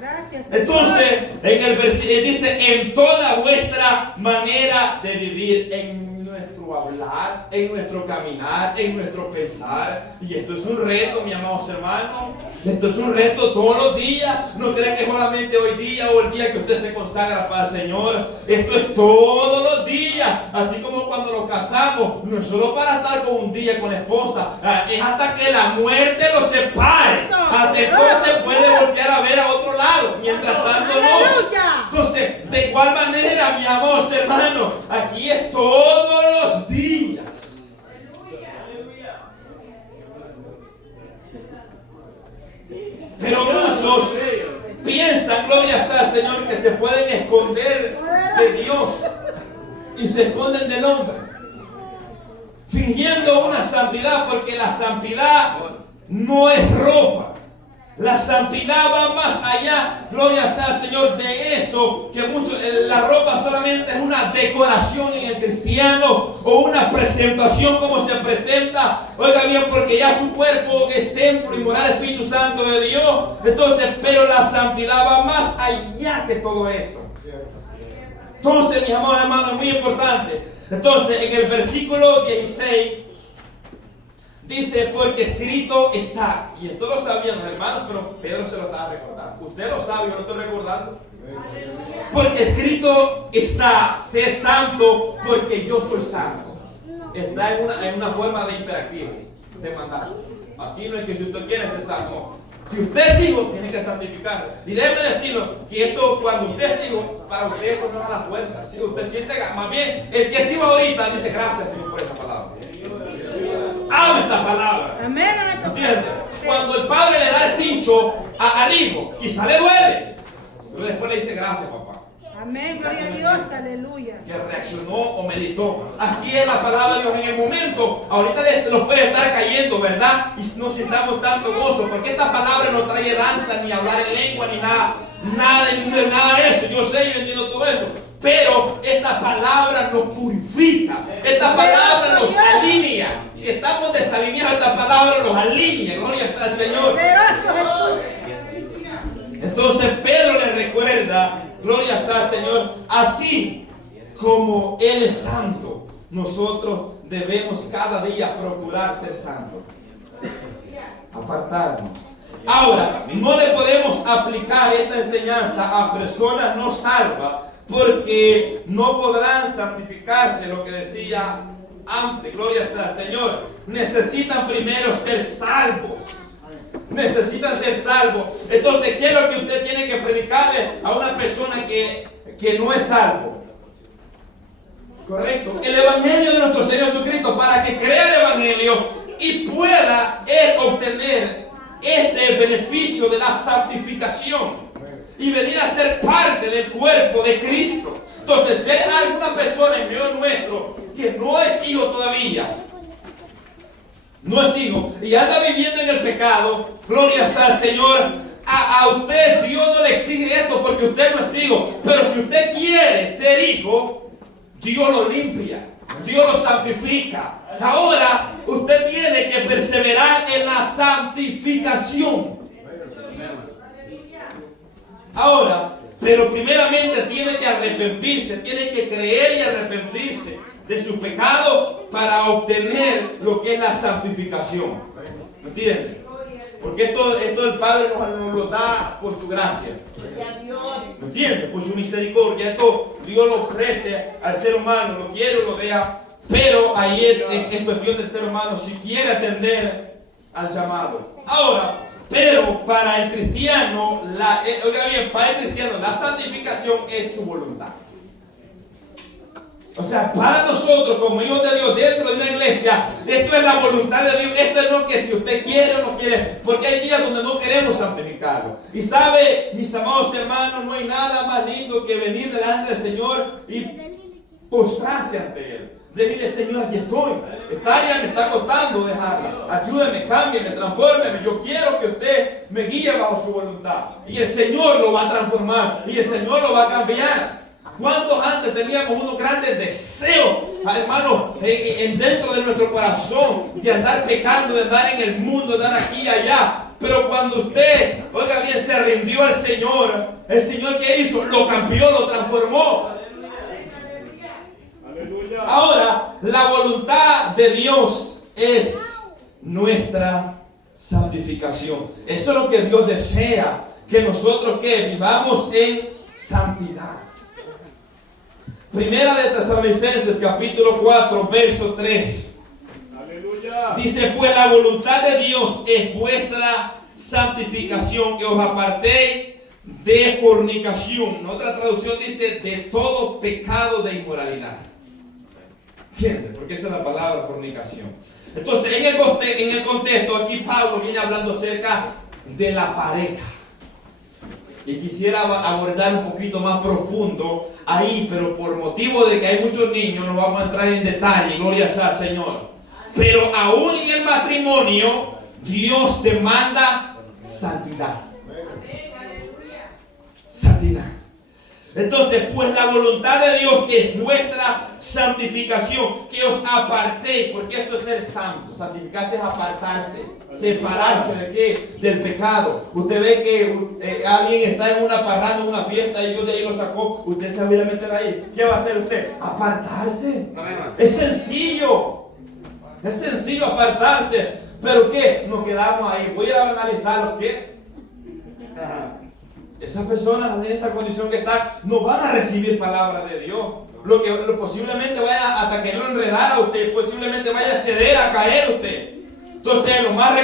Gracias. Entonces, en el versículo dice, en toda vuestra manera de vivir, en nuestro hablar, en nuestro caminar, en nuestro pensar. Y esto es un reto, mi amados hermanos. Esto es un reto todos los días. No crean que solamente hoy día o el día que usted se consagra para el Señor. Esto es todos los días. Así como cuando nos casamos, no es solo para estar con un día con la esposa, es hasta que la muerte los separe. Hasta entonces puede voltear a ver a otro lado. Mientras tanto no. Entonces, de igual manera, mi amor, hermano, aquí es todos los días. Pero muchos piensan, gloria sea al Señor, que se pueden esconder de Dios y se esconden del hombre, fingiendo una santidad, porque la santidad no es ropa. La santidad va más allá, gloria sea al Señor, de eso que muchos, la ropa solamente es una decoración en el cristiano o una presentación como se presenta. Oiga bien, porque ya su cuerpo es templo y morada del Espíritu Santo de Dios. Entonces, pero la santidad va más allá que todo eso. Entonces, mis amados hermanos, muy importante. Entonces, en el versículo 16 dice, porque escrito está. Y esto lo sabían los hermanos, pero Pedro se lo estaba recordando. Usted lo sabe, yo lo estoy recordando. Porque escrito está, sé santo, porque yo soy santo. Está en una forma de imperativo, de mandar. Aquí no es que si usted quiere ser santo, no. Si usted es hijo, tiene que santificar. Y déjeme decirlo, que esto, cuando usted es hijo, para usted esto no es a la fuerza. Si usted siente, más bien, el que es hijo ahorita dice, gracias Señor por esa palabra. Ama esta palabra. Amén. ¿Entiendes? Cuando el padre le da el cincho al hijo, quizá le duele, pero después le dice gracias papá. Amén, gloria a Dios, aleluya. Que reaccionó o meditó. Así es la palabra de Dios en el momento. Ahorita lo puede estar cayendo, ¿verdad? Y nos sintamos tanto gozo, porque esta palabra no trae danza, ni hablar en lengua, ni nada. Nada de eso. Yo sé, yo entiendo todo eso. Pero esta palabra nos purifica. Esta palabra nos alinea. Si estamos desalineados, esta palabra nos alinea. Gloria sea al Señor. Entonces Pedro le recuerda, gloria sea al Señor, así como Él es santo, nosotros debemos cada día procurar ser santos. Apartarnos. Ahora, no le podemos aplicar esta enseñanza a personas no salvas porque no podrán santificarse, lo que decía antes. Gloria sea al Señor. Necesitan primero ser salvos. Necesitan ser salvos. Entonces, ¿qué es lo que usted tiene que predicarle a una persona que no es salvo? Correcto. El evangelio de nuestro Señor Jesucristo, para que crea el evangelio y pueda él obtener este beneficio de la santificación y venir a ser parte del cuerpo de Cristo. Entonces, si hay alguna persona en medio nuestro que no es hijo todavía, no es hijo, y anda viviendo en el pecado, gloria sea al Señor, a usted Dios no le exige esto porque usted no es hijo, pero si usted quiere ser hijo, Dios lo limpia, Dios lo santifica. Ahora usted tiene que perseverar en la santificación. Ahora, pero primeramente tiene que arrepentirse, tiene que creer y arrepentirse de su pecado para obtener lo que es la santificación. ¿Me entiende? Porque esto el Padre nos lo da por su gracia. ¿Me entiende? Por su misericordia. Esto Dios lo ofrece al ser humano, lo quiere o lo deja. Pero ahí es cuestión del ser humano si quiere atender al llamado. Ahora, pero para el cristiano, oiga bien, para el cristiano la santificación es su voluntad. O sea, para nosotros como hijos de Dios dentro de una iglesia, esto es la voluntad de Dios. Esto es lo que si usted quiere o no quiere, porque hay días donde no queremos santificarlo. Y sabe, mis amados hermanos, no hay nada más lindo que venir delante del Señor y postrarse ante Él. Decirle, Señor, aquí estoy. Esta área me está costando dejarla. Ayúdeme, cámbieme, transfórmeme. Yo quiero que usted me guíe bajo su voluntad. Y el Señor lo va a transformar. Y el Señor lo va a cambiar. ¿Cuántos antes teníamos unos grandes deseos, hermanos, dentro de nuestro corazón, de andar pecando, de andar en el mundo, de andar aquí y allá? Pero cuando usted, oiga bien, se rindió al Señor, el Señor, ¿qué hizo? Lo cambió, lo transformó. Ahora, la voluntad de Dios es nuestra santificación. Eso es lo que Dios desea, que nosotros que vivamos en santidad. Primera de Tesalonicenses, capítulo 4, verso 3. Aleluya. Dice, pues la voluntad de Dios es vuestra santificación, que os apartéis de fornicación. En otra traducción dice, de todo pecado de inmoralidad. ¿Entiendes? Porque esa es la palabra fornicación. Entonces, en el contexto, aquí Pablo viene hablando acerca de la pareja. Y quisiera abordar un poquito más profundo ahí, pero por motivo de que hay muchos niños, no vamos a entrar en detalle, gloria sea al Señor. Pero aún en el matrimonio, Dios demanda santidad. Santidad. Entonces, pues la voluntad de Dios es nuestra santificación, que os apartéis, porque eso es ser santo. Santificarse es apartarse, separarse de qué? Del pecado. Usted ve que alguien está en una parranda, en una fiesta, y Dios de ahí lo sacó, usted se va a ir a meter ahí. ¿Qué va a hacer usted? Apartarse. Es sencillo. Es sencillo apartarse. ¿Pero qué? Nos quedamos ahí. Voy a analizar lo que esas personas en esa condición que están no van a recibir palabra de Dios. Lo posiblemente vaya hasta que no enredar a usted, posiblemente vaya a ceder, a caer usted. Entonces lo más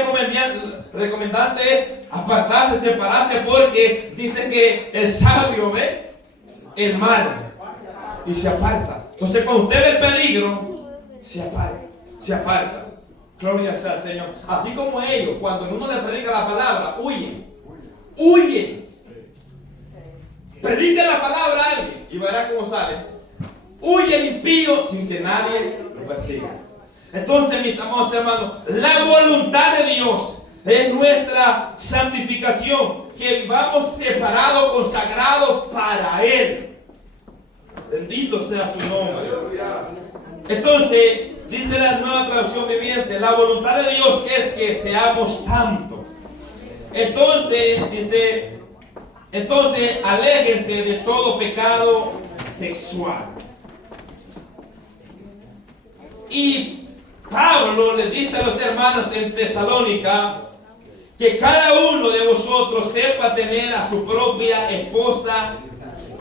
recomendante es apartarse, separarse, porque dice que el sabio ve el mal y se aparta. Entonces cuando usted ve el peligro, se aparta. Gloria sea al Señor. Así como ellos, cuando uno les predica la palabra, huyen. Predica la palabra a alguien y verá cómo sale. Huye el impío sin que nadie lo persiga. Entonces, mis amados hermanos, la voluntad de Dios es nuestra santificación, que vivamos separados, consagrados para Él. Bendito sea su nombre. Entonces, dice la Nueva Traducción Viviente, la voluntad de Dios es que seamos santos. Entonces, dice, aléjense de todo pecado sexual. Y Pablo le dice a los hermanos en Tesalónica que cada uno de vosotros sepa tener a su propia esposa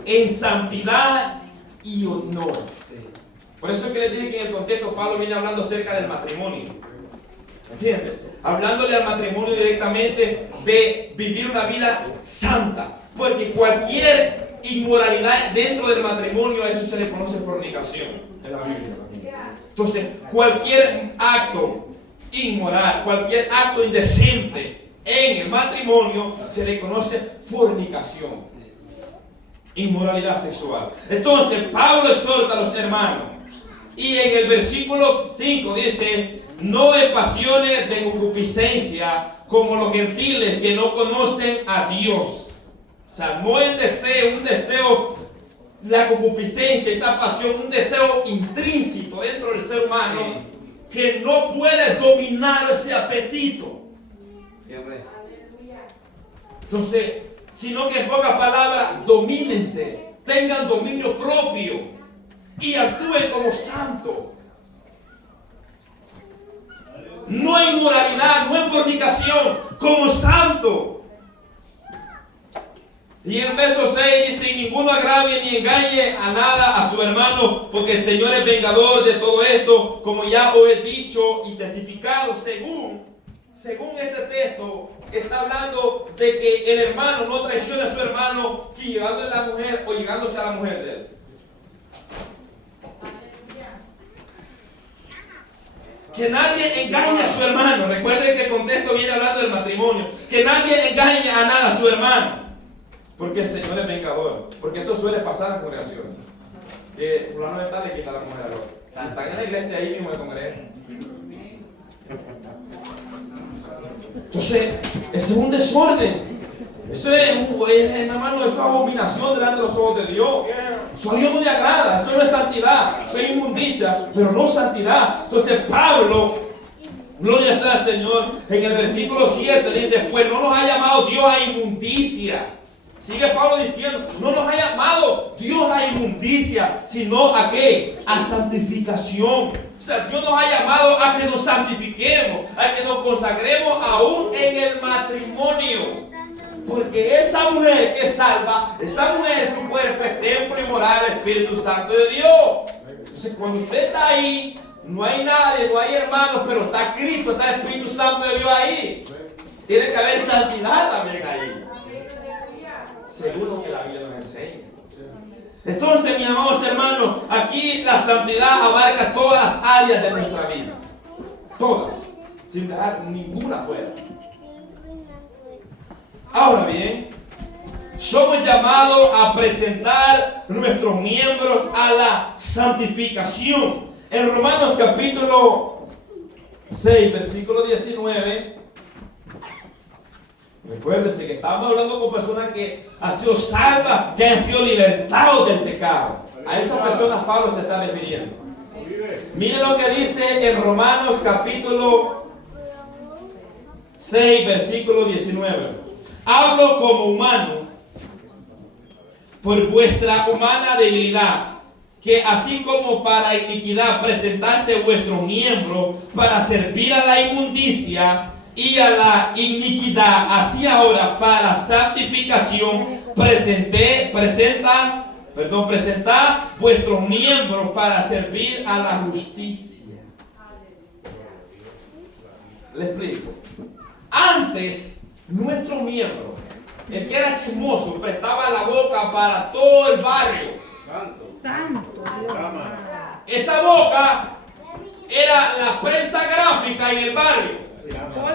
en santidad y honor. Por eso es que les dije que en el contexto Pablo viene hablando acerca del matrimonio. ¿Entiendes? Hablándole al matrimonio directamente de vivir una vida santa. Porque cualquier inmoralidad dentro del matrimonio, a eso se le conoce fornicación en la Biblia. Entonces, cualquier acto inmoral, cualquier acto indecente en el matrimonio se le conoce fornicación, inmoralidad sexual. Entonces, Pablo exhorta a los hermanos y en el versículo 5 dice: no en pasiones de concupiscencia como los gentiles que no conocen a Dios. O sea, no el deseo, un deseo, la concupiscencia, esa pasión, un deseo intrínseco dentro del ser humano que no puede dominar ese apetito. Entonces, sino que en pocas palabras, domínense, tengan dominio propio y actúen como santos. No hay inmoralidad, no hay fornicación, como santo. Y en verso 6 dice: ninguno agravie ni engañe a nada a su hermano, porque el Señor es vengador de todo esto, como ya os he dicho y testificado. Según este texto, está hablando de que el hermano no traicione a su hermano, que llevándole a la mujer o llegándose a la mujer de él. Que nadie engañe a su hermano. Recuerden que el contexto viene hablando del matrimonio. Que nadie engañe a nada a su hermano, porque el Señor es vengador. Porque esto suele pasar en congregaciones. Que fulano de tal le quita la mujer al otro. Están en la iglesia ahí mismo de congregación. Entonces, eso es un desorden. Eso es, hermano, eso es abominación delante de los ojos de Dios. Eso a Dios no le agrada. Eso no es santidad. Eso es inmundicia, pero no santidad. Entonces, Pablo, gloria sea al Señor, en el versículo 7 dice: pues no nos ha llamado Dios a inmundicia. Sigue Pablo diciendo: no nos ha llamado Dios a inmundicia, sino ¿a qué? A santificación. O sea, Dios nos ha llamado a que nos santifiquemos, a que nos consagremos aún en el matrimonio. Porque esa mujer que es salva, esa mujer, su cuerpo es templo y morada del Espíritu Santo de Dios. Entonces, cuando usted está ahí, no hay nadie, no hay hermanos, pero está Cristo, está el Espíritu Santo de Dios ahí. Tiene que haber santidad también ahí, según que la Biblia nos enseña. Entonces, mis amados hermanos, aquí la santidad abarca todas las áreas de nuestra vida. Todas, sin dejar ninguna fuera. Ahora bien, somos llamados a presentar nuestros miembros a la santificación. En Romanos capítulo 6, versículo 19, recuérdense que estamos hablando con personas que han sido salvas, que han sido libertados del pecado. A esas personas Pablo se está refiriendo. Miren lo que dice en Romanos capítulo 6, versículo 19. Hablo como humano por vuestra humana debilidad, que así como para iniquidad presentaste vuestros miembros para servir a la inmundicia y a la iniquidad, así ahora para santificación presentad vuestros miembros para servir a la justicia. Le explico. Antes, nuestro miembro, el que era chismoso, prestaba la boca para todo el barrio. Santo Dios. Esa boca era la prensa gráfica en el barrio.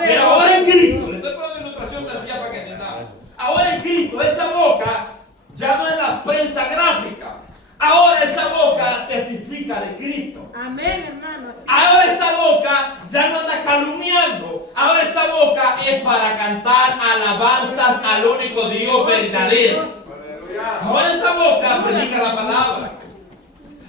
Pero ahora en Cristo, le estoy poniendo una ilustración sencilla para que entendamos. Ahora en Cristo, esa boca ya no es la prensa gráfica. Ahora esa boca testifica de Cristo. Amén, hermano. Ahora esa boca ya no anda calumniando. Ahora esa boca es para cantar alabanzas al único Dios verdadero. Ahora esa boca predica la palabra.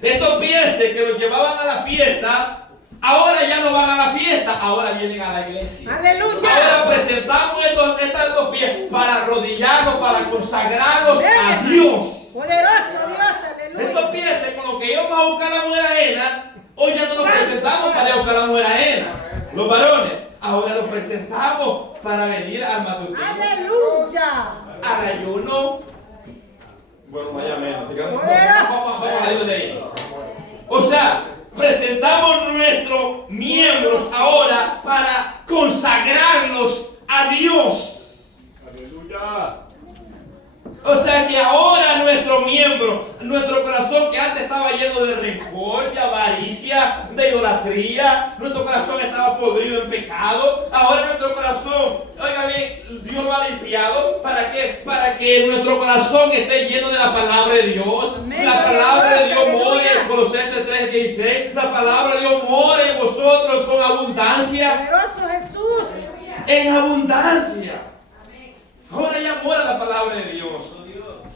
Estos pies que los llevaban a la fiesta, ahora ya no van a la fiesta, ahora vienen a la iglesia. Aleluya. Ahora presentamos estos dos pies para arrodillarnos, para consagrarnos a Dios. Poderoso Dios, aleluya. Estos pies con los que íbamos a buscar la mujer ajena, Hoy ya no lo presentamos para ir a buscar a la mujer ajena, los varones. Ahora lo presentamos para venir al matutino, Aleluya. al ayuno. Bueno, vaya menos, digamos, vamos a salir de ahí. O sea, presentamos nuestros miembros ahora para consagrarlos a Dios. Aleluya. O sea que ahora nuestro miembro, nuestro corazón que antes estaba lleno de rencor, de avaricia, de idolatría, nuestro corazón estaba podrido en pecado. Ahora nuestro corazón, oiga bien, Dios lo ha limpiado. ¿Para qué? Para que nuestro corazón esté lleno de la palabra de Dios. La palabra de Dios more en Colosenses 3:16. La palabra de Dios more en vosotros con abundancia. Poderoso Jesús. En abundancia. Ahora ya mora la palabra de Dios.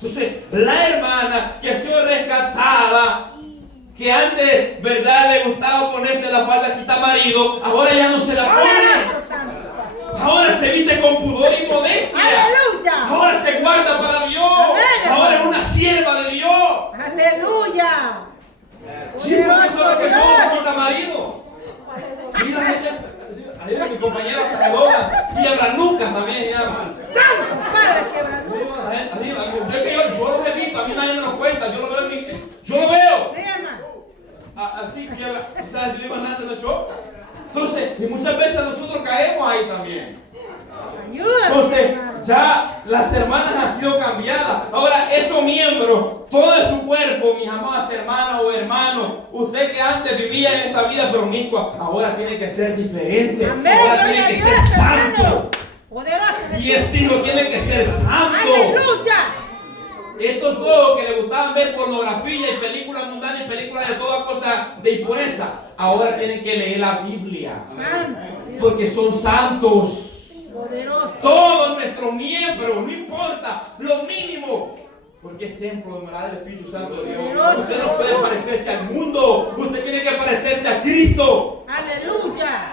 Entonces, la hermana que ha sido rescatada, que antes, ¿verdad?, le gustaba ponerse la falda que está marido, ahora ya no se la pone. Poderoso Santo. Ahora se viste con pudor y modestia. Aleluya. Ahora se guarda para Dios. Ahora es una sierva de Dios. Aleluya. Sí, porque son los que son contra marido. Sí, la gente, ahí mi compañero hasta redonda, quiebra nunca también se llama. Santo Padre quebradura. Yo los he visto, a mí nadie me lo cuenta, yo lo veo yo lo veo. Sí, hermano. Así quiebra, o sea, yo digo antes no choca. Entonces, y muchas veces nosotros caemos ahí también. Ayúdame. Entonces, hermano. ya las hermanas han sido cambiadas. Ahora, esos miembros, todo su cuerpo, mis amadas hermanas o hermanos, usted que antes vivía en esa vida promiscua, ahora tiene que ser diferente. Amén, Ahora gloria tiene a que Dios, ser santo. hermano. Poderoso Si Jesús. es hijo, tiene que ser santo. Aleluya. Estos ojos que le gustaban ver pornografía y películas mundanas y películas de toda cosa de impureza, ahora tienen que leer la Biblia. Santo. Porque son santos. Poderoso. Todos nuestros miembros, no importa, lo mínimo. Porque es templo de moral del Espíritu Santo de Dios. Usted no puede parecerse al mundo. Usted tiene que parecerse a Cristo. Aleluya.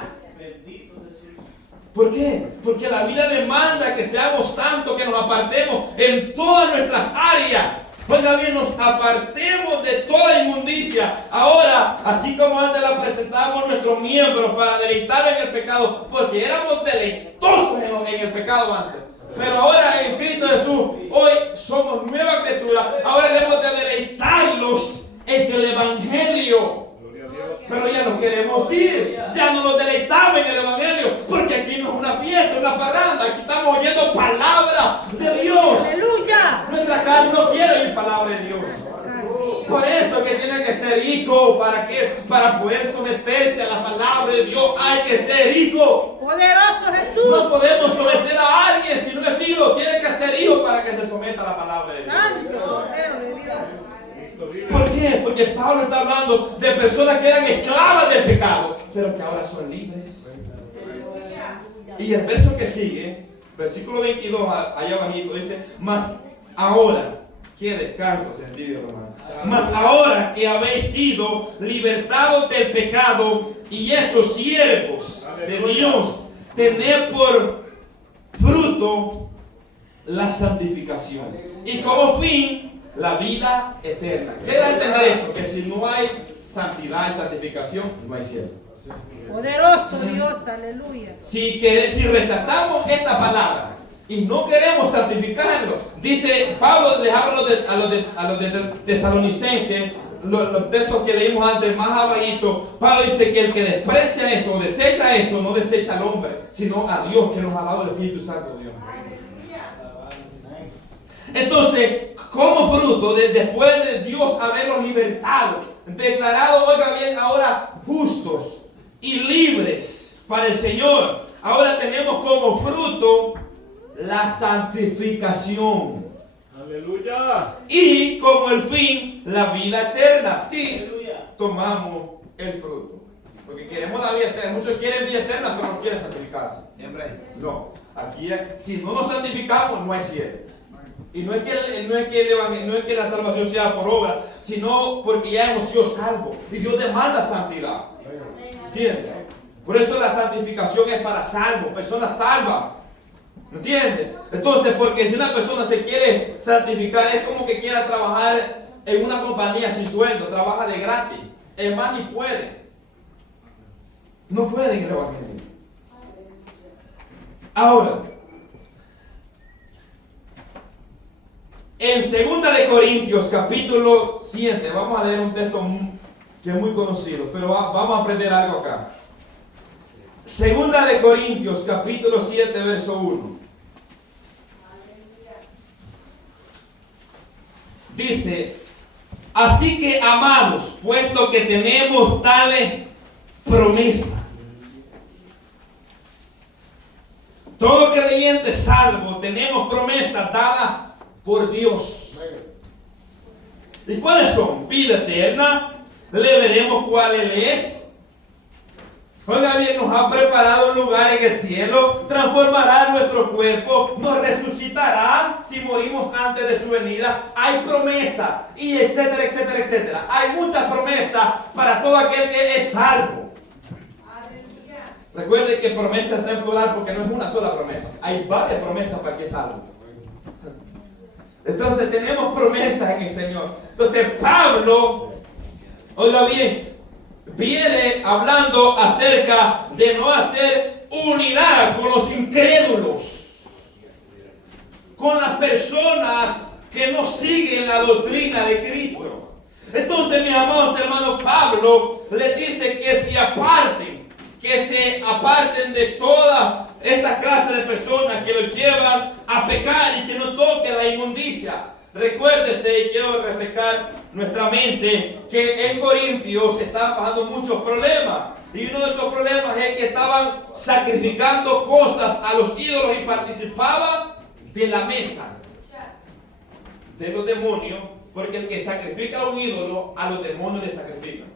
¿Por qué? Porque la Biblia demanda que seamos santos, que nos apartemos en todas nuestras áreas. Oiga bien, nos apartemos de toda inmundicia. Ahora, así como antes la presentábamos a nuestros miembros para deleitar en el pecado, porque éramos deleitosos en el pecado antes. Pero ahora en Cristo Jesús, hoy somos nueva criatura. Ahora debemos de deleitarlos en el Evangelio. Pero ya no queremos ir, ya no nos deleitamos en el Evangelio, porque aquí no es una fiesta, una parranda, aquí estamos oyendo palabra de Dios. Aleluya. Nuestra carne no quiere oír palabra de Dios. Por eso que tiene que ser hijo, ¿para qué? Para poder someterse a la palabra de Dios hay que ser hijo. Poderoso Jesús. No podemos someter a alguien si no es hijo, tiene que ser hijo para que se someta a la palabra de Dios. Santo Cordero de Dios. ¿Por qué? Porque Pablo está hablando de personas que eran esclavas del pecado, pero que ahora son libres. Y el verso que sigue, versículo 22, allá abajito, dice: mas ahora, que descanso sentido, hermano. Mas ahora que habéis sido libertados del pecado y hechos siervos de Dios, tened por fruto la santificación. Y como fin, la vida eterna. ¿Qué da a entender esto? Que si no hay santidad y santificación, no hay cielo. Poderoso Dios, aleluya. Si rechazamos esta palabra y no queremos santificarlo, dice Pablo, les habla a los de Tesalonicenses, los textos que leímos antes, más abajito. Pablo dice que el que desprecia eso, desecha eso, no desecha al hombre, sino a Dios que nos ha dado el Espíritu Santo de Dios. Entonces, como fruto, después de Dios haberlos libertado, declarado, oiga bien, ahora justos y libres para el Señor, ahora tenemos como fruto la santificación. Aleluya. Y como el fin, la vida eterna. Si tomamos el fruto. Porque queremos la vida eterna. Muchos quieren vida eterna, pero no quieren santificarse. No. Aquí, si no nos santificamos, no hay cielo. Y no es que la salvación sea por obra, sino porque ya hemos sido salvos. Y Dios demanda santidad. ¿Entiendes? Por eso la santificación es para salvos, personas salvas. ¿Entiendes? Entonces, porque si una persona se quiere santificar, es como que quiera trabajar en una compañía sin sueldo, trabaja de gratis. Es más, ni pueden. No pueden el evangelio. Ahora, en 2 de Corintios capítulo 7, vamos a leer un texto que es muy conocido, pero vamos a aprender algo acá. 2 de Corintios capítulo 7, verso 1. Dice: así que, amados, puesto que tenemos tales promesas, todo creyente salvo, tenemos promesas dadas por Dios. ¿Y cuáles son? Vida eterna. Le veremos cuál Él es. Oiga bien, nos ha preparado un lugar en el cielo, transformará nuestro cuerpo, nos resucitará si morimos antes de su venida. Hay promesa, y etcétera, etcétera, etcétera. Hay muchas promesas para todo aquel que es salvo. Recuerde que promesa está en plural porque no es una sola promesa. Hay varias promesas para el que es salvo. Entonces tenemos promesas en el Señor. Entonces Pablo, oiga bien, viene hablando acerca de no hacer unidad con los incrédulos, con las personas que no siguen la doctrina de Cristo. Entonces, mis amados hermanos, Pablo les dice que se aparten de toda esta clase de personas que los llevan a pecar y que no toquen la inmundicia. Recuérdese, y quiero refrescar nuestra mente, que en Corintios se estaban pasando muchos problemas. Y uno de esos problemas es que estaban sacrificando cosas a los ídolos y participaban de la mesa de los demonios, porque el que sacrifica a un ídolo, a los demonios le sacrifican.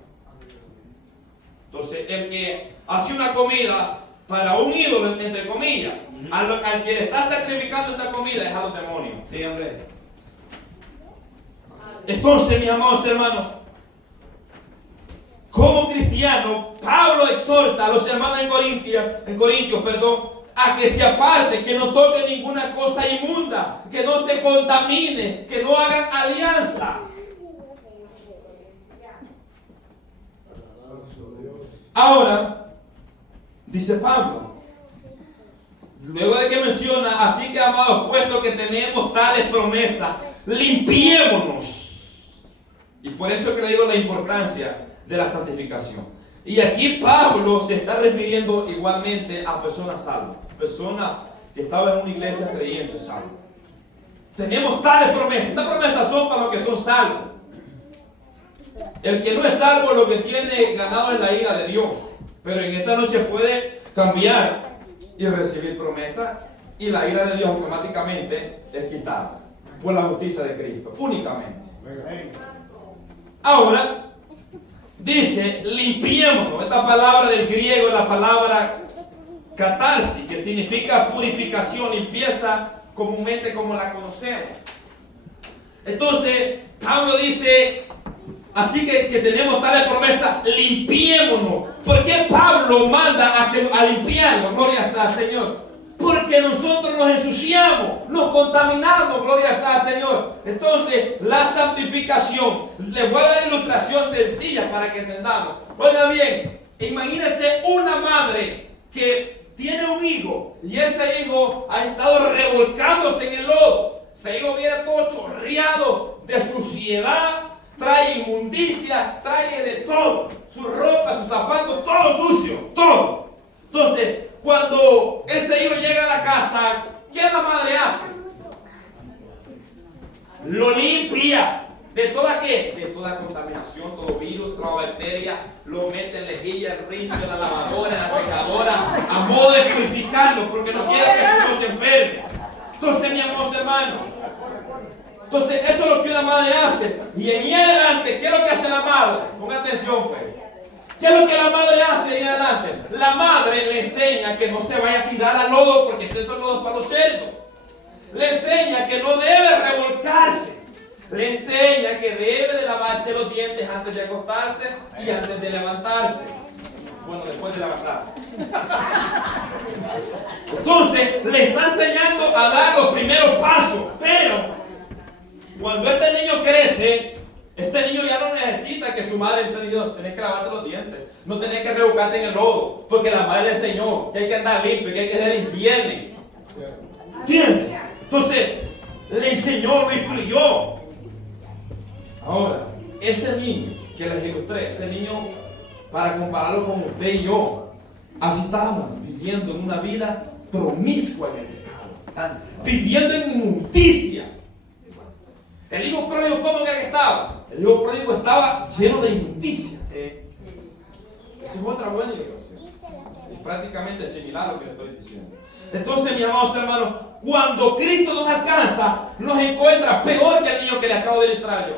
Entonces, el que hace una comida para un ídolo, entre comillas, al que le está sacrificando esa comida es a los demonios. Sí, hombre. Entonces, mis amados hermanos, como cristiano, Pablo exhorta a los hermanos en Corintios, a que se aparten, que no toquen ninguna cosa inmunda, que no se contamine, que no hagan alianza. Ahora, dice Pablo, luego de que menciona, así que, amados, puesto que tenemos tales promesas, limpiémonos. Y por eso que le digo la importancia de la santificación. Y aquí Pablo se está refiriendo igualmente a personas salvas, personas que estaban en una iglesia creyente salvas. Tenemos tales promesas. Estas promesas son para los que son salvos. El que no es salvo lo que tiene ganado es la ira de Dios. Pero en esta noche puede cambiar y recibir promesa, y la ira de Dios automáticamente es quitada por la justicia de Cristo, únicamente. Ahora, dice, limpiémonos. Esta palabra del griego es la palabra catarsis, que significa purificación, limpieza, comúnmente como la conocemos. Entonces, Pablo dice, así que tenemos tales promesas, limpiémonos. ¿Por qué Pablo manda a limpiarnos? Gloria al Señor. Porque nosotros nos ensuciamos, nos contaminamos, gloria al Señor. Entonces, la santificación, les voy a dar ilustración sencilla para que entendamos. Oiga bien, imagínense una madre que tiene un hijo y ese hijo ha estado revolcándose en el lodo. Ese hijo viene todo chorreado de suciedad, trae inmundicia, trae de todo. Su ropa, sus zapatos, todo sucio, todo. Entonces, cuando ese hijo llega a la casa, ¿qué la madre hace? Lo limpia. ¿De toda qué? De toda contaminación, todo virus, toda bacteria. Lo mete en lejilla, en rinzo, en la lavadora, en la secadora, a modo de purificarlo, porque no quiere que su hijo se enferme. Entonces, mi amor, hermano, entonces eso es lo que una madre hace. Y en adelante, ¿qué es lo que hace la madre? Ponga atención, pues. ¿Qué es lo que la madre hace en adelante? La madre le enseña que no se vaya a tirar al lodo, porque esos son lodos para los cerdos. Le enseña que no debe revolcarse. Le enseña que debe de lavarse los dientes antes de acostarse y antes de levantarse. Bueno, después de levantarse. Entonces, le está enseñando a dar los primeros pasos. Pero, cuando este niño crece, Este niño ya no necesita que su madre le esté diciendo, tenés que lavarte los dientes, no tenés que rebuscarte en el lodo, porque la madre le enseñó que hay que andar limpio, que hay que tener higiene. ¿Entiendes? Entonces, le enseñó, lo instruyó. Ahora, ese niño que les ilustré, ese niño, para compararlo con usted y yo, así estábamos viviendo en una vida promiscua en el pecado, viviendo en inmundicia. El hijo pródigo, ¿cómo que estaba? El hijo pródigo estaba lleno de inmundicia. Esa es otra buena ilustración. Es prácticamente similar a lo que le estoy diciendo. Entonces, mis amados hermanos, cuando Cristo nos alcanza, nos encuentra peor que el niño que le acabo de ilustrar yo.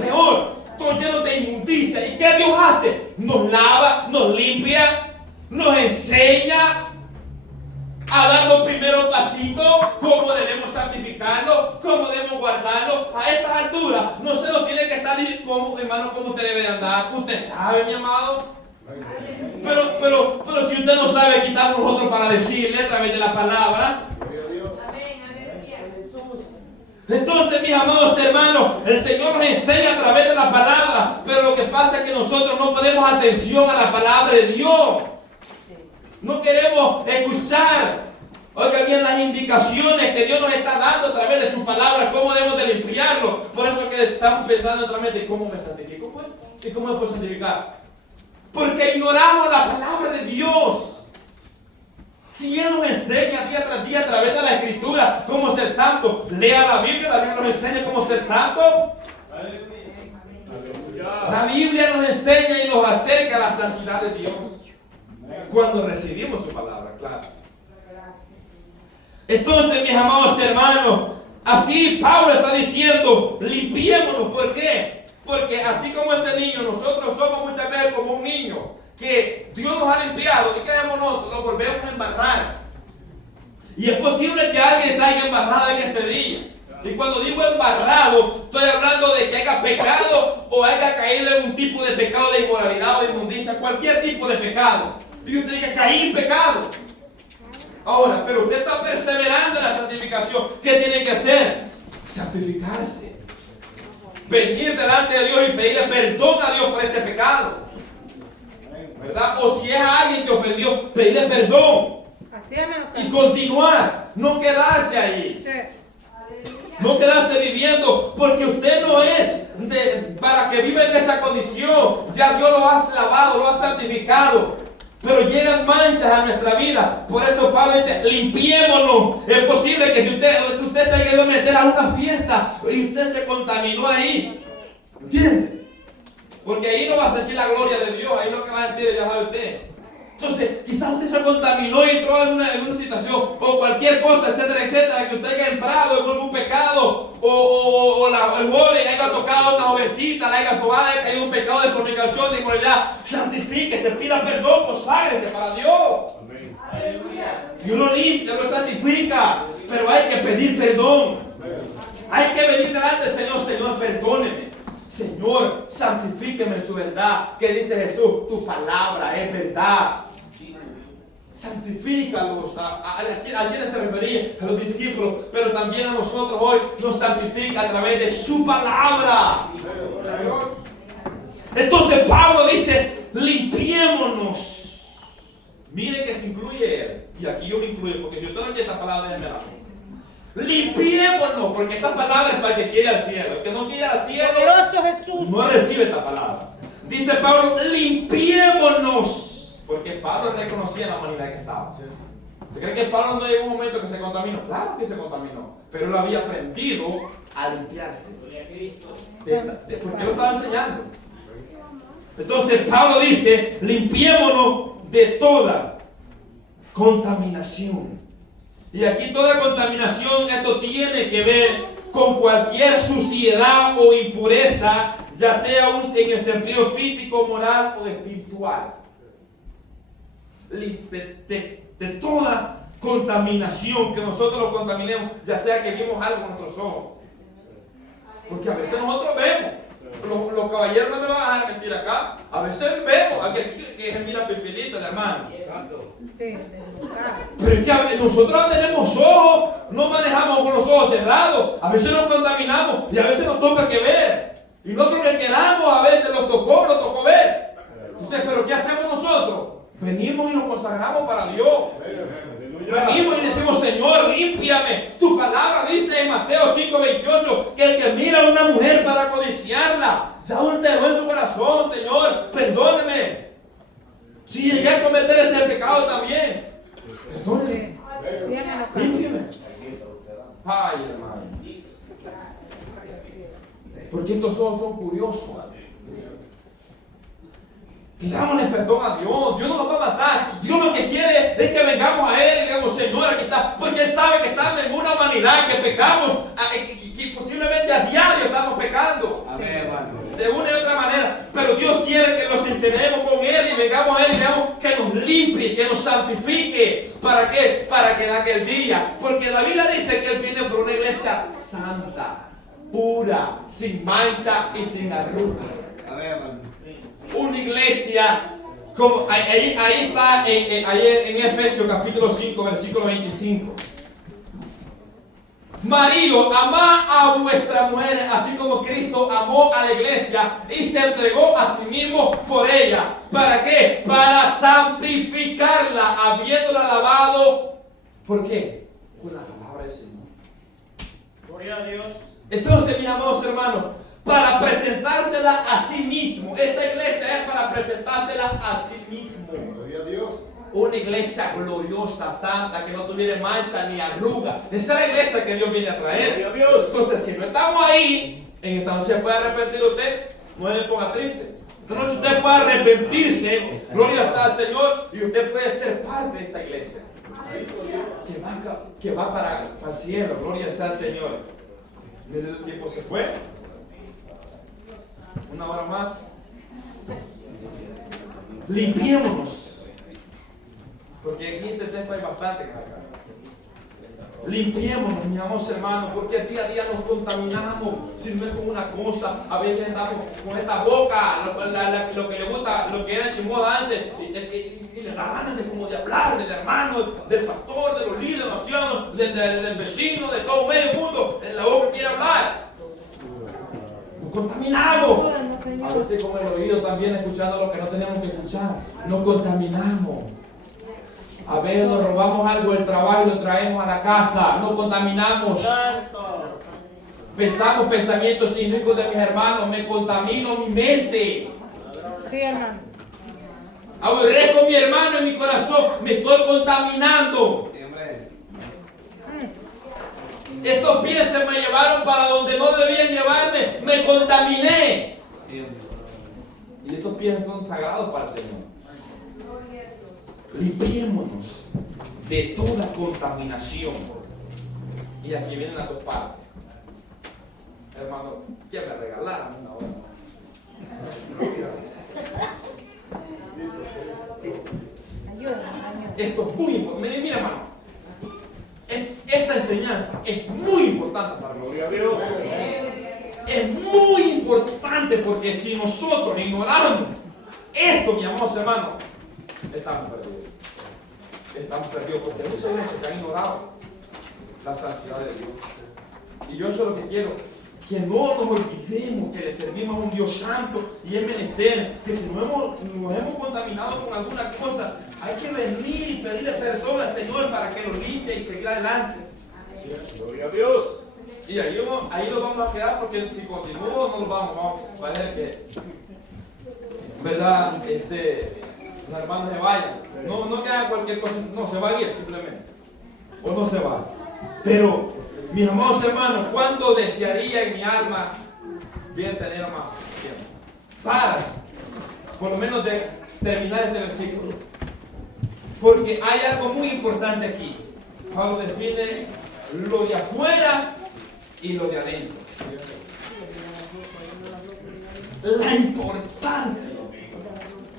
Peor, todos llenos de inmundicia. ¿Y qué Dios hace? Nos lava, nos limpia, nos enseña a dar los primeros pasitos, cómo debemos santificarlo, cómo debemos guardarlo. A estas alturas no se nos tiene que estar como, hermano, cómo usted debe de andar. Usted sabe, mi amado. Pero si usted no sabe, quitamos nosotros para decirle a través de la palabra. Entonces, mis amados hermanos, el Señor nos enseña a través de la palabra, pero lo que pasa es que nosotros no ponemos atención a la palabra de Dios. No queremos escuchar, oiga bien, las indicaciones que Dios nos está dando a través de su palabra, cómo debemos de limpiarlo. Por eso que estamos pensando en otra mente, ¿cómo me santifico? Pues, ¿y cómo me puedo santificar? Porque ignoramos la palabra de Dios. Si Él nos enseña día tras día a través de la Escritura cómo ser santo, lea la Biblia nos enseña cómo ser santo. La Biblia nos enseña y nos acerca a la santidad de Dios cuando recibimos su palabra, claro. Entonces, mis amados hermanos, así Pablo está diciendo, limpiémonos. ¿Por qué? Porque así como ese niño, nosotros somos muchas veces como un niño que Dios nos ha limpiado. ¿Y qué hacemos nosotros? Lo volvemos a embarrar. Y es posible que alguien se haya embarrado en este día. Y cuando digo embarrado, estoy hablando de que haya pecado o haya caído en un tipo de pecado de inmoralidad o de inmundicia, cualquier tipo de pecado. Y usted dice, caí en pecado. Ahora, pero usted está perseverando en la santificación. ¿Qué tiene que hacer? Santificarse. Venir delante de Dios y pedirle perdón a Dios por ese pecado. ¿Verdad? O si es a alguien que ofendió, pedirle perdón. Y continuar. No quedarse ahí. No quedarse viviendo, porque usted no es para que viva en esa condición. Ya Dios lo ha lavado, lo ha santificado. Pero llegan manchas a nuestra vida. Por eso Pablo dice, limpiémonos. Es posible que si usted se haya ido a meter a una fiesta y usted se contaminó ahí. ¿Entiende? Porque ahí no va a sentir la gloria de Dios. Ahí lo que va a sentir ya sabe usted. Entonces, quizás usted se contaminó y entró en una situación, o cualquier cosa, etcétera, etcétera, que usted haya entrado en algún pecado, o el joven haya tocado a una jovencita, la haya sobado, haya caído en un pecado de fornicación, de inmoralidad. Santifíquese, pida perdón, conságrese para Dios. Amén. Dios lo limpia, lo santifica, pero hay que pedir perdón. Hay que venir delante del Señor. Señor, perdóneme. Señor, santifíqueme en su verdad. Que dice Jesús, tu palabra es verdad. Santifícalos. ¿A quiénes se refería? A los discípulos, pero también a nosotros hoy nos santifica a través de su palabra. Entonces Pablo dice, limpiémonos. Miren que se incluye él. Y aquí yo me incluyo, porque si usted no quiere esta palabra, déjeme la. Limpiémonos, porque esta palabra es para el que quiere al cielo. El que no quiere al cielo, poderoso Jesús, no recibe esta palabra. Dice Pablo, limpiémonos. Porque Pablo reconocía la humanidad que estaba. ¿Usted cree que Pablo no llegó un momento que se contaminó? Claro que se contaminó, pero él había aprendido a limpiarse. Porque lo estaba enseñando. Entonces Pablo dice, limpiémonos de toda contaminación. Y aquí toda contaminación, esto tiene que ver con cualquier suciedad o impureza, ya sea en el sentido físico, moral o espiritual. De toda contaminación, que nosotros lo contaminemos, ya sea que vimos algo con nuestros ojos. Porque a veces nosotros vemos. Los caballeros no me van a dejar mentir acá. A veces vemos, aquí que se mira pipilito, hermano. Pero es que nosotros tenemos ojos, no manejamos con los ojos cerrados. A veces nos contaminamos y a veces nos toca que ver. Y nosotros que queramos, a veces nos tocó ver. Entonces, pero ¿qué hacemos nosotros? Venimos y nos consagramos para Dios. Venimos y decimos, Señor, límpiame. Tu palabra dice en Mateo 5:28 que el que mira a una mujer para codiciarla, ya ulteró en su corazón. Señor, perdóneme. Si llegué a cometer ese pecado también, perdóneme. Límpiame. Ay, hermano. Porque estos ojos son curiosos. Pidámosle perdón a Dios. Dios no nos va a matar. Dios lo que quiere es que vengamos a Él y digamos, Señor, aquí está. Porque Él sabe que estamos en una humanidad que pecamos, que posiblemente a diario estamos pecando. De una y otra manera. Pero Dios quiere que nos sinceremos con Él y vengamos a Él y digamos que nos limpie, que nos santifique. ¿Para qué? Para que en aquel día. Porque la Biblia dice que Él viene por una iglesia santa, pura, sin mancha y sin arruga. Una iglesia, como ahí está en Efesios capítulo 5, versículo 25. Marido, amad a vuestras mujeres, así como Cristo amó a la iglesia y se entregó a sí mismo por ella. ¿Para qué? Para santificarla, habiéndola lavado. ¿Por qué? Con la palabra del Señor. Gloria a Dios. Entonces, mis amados hermanos, para presentársela a sí mismo. Esta iglesia es para presentársela a sí mismo. Gloria a Dios. Una iglesia gloriosa, santa, que no tuviera mancha ni arruga. Esa es la iglesia que Dios viene a traer. Gloria a Dios. Entonces, si no estamos ahí, en esta noche se puede arrepentir usted. No se ponga triste. Esta noche usted puede arrepentirse. Gloria al Señor. Y usted puede ser parte de esta iglesia. Que va para el cielo. Gloria al Señor. Desde el tiempo se fue. Una hora más. Limpiémonos. Porque aquí en este texto hay bastante que sacar. Limpiémonos, mis amados hermanos, porque día a día nos contaminamos. Si no es con una cosa, a veces andamos con esta boca, lo que le gusta, lo que era en su moda antes, y le da ganas de como de hablar del hermano, del pastor, de los líderes, de los ancianos, del vecino, de todo medio mundo. En la boca quiere hablar. Nos contaminamos. A veces con el oído también escuchando lo que no tenemos que escuchar. Nos contaminamos. A veces nos robamos algo del trabajo y lo traemos a la casa. Nos contaminamos. Pensamos pensamientos inicuos de mis hermanos. Me contamino mi mente. Sí, hermano. Aborrezco a mi hermano en mi corazón. Me estoy contaminando. Estos pies se me llevaron para donde no debían llevarme. Me contaminé. Y estos pies son sagrados para el Señor. Limpiémonos de toda contaminación. Y aquí vienen las dos partes. Hermano, que me regalaron una hora. Esto es muy importante. Mira, hermano. Esta enseñanza es muy importante para nosotros. Gloria a Dios. Es muy importante porque si nosotros ignoramos esto, mi amados hermanos, estamos perdidos. Estamos perdidos porque muchas veces que han ignorado la santidad de Dios. Y yo eso es lo que quiero, que no nos olvidemos que le servimos a un Dios santo y es menester, que si nos hemos contaminado con alguna cosa, hay que venir y pedirle perdón al Señor para que lo limpie y seguir adelante. Gloria a Dios. Y ahí nos vamos a quedar porque si continuamos no nos vamos a parece que, ¿verdad? Los hermanos se vayan. No que hagan cualquier cosa, no, se va a ir simplemente. O no se va. Pero, mis amados hermanos, ¿cuánto desearía en mi alma bien tener más tiempo? Para, por lo menos, de terminar este versículo. Porque hay algo muy importante aquí. Pablo define lo de afuera y lo de adentro. La importancia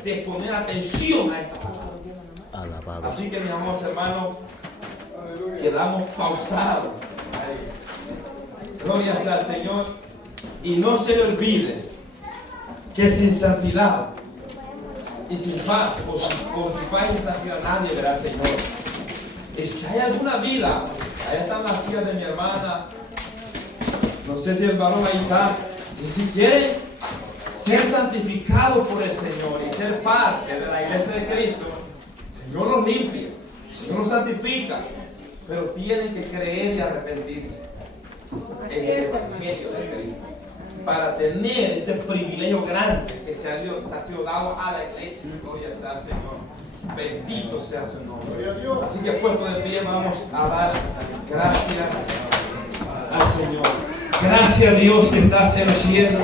de poner atención a esta palabra. Así que, mis amados hermanos, quedamos pausados. Gloria sea al Señor. Y no se le olvide que sin santidad y sin paz, o sin paz y sin santidad, nadie verá al Señor. Y si hay alguna vida, ahí están las hijas de mi hermana. No sé si el varón ahí está. Si quiere ser santificado por el Señor y ser parte de la iglesia de Cristo, el Señor los limpia, el Señor los santifica, pero tienen que creer y arrepentirse en el Evangelio de Cristo para tener este privilegio grande que se ha sido dado a la iglesia. Gloria sea al Señor. Bendito sea su nombre. Así que puesto de pie vamos a dar gracias al Señor. Gracias, Dios que estás en el cielo.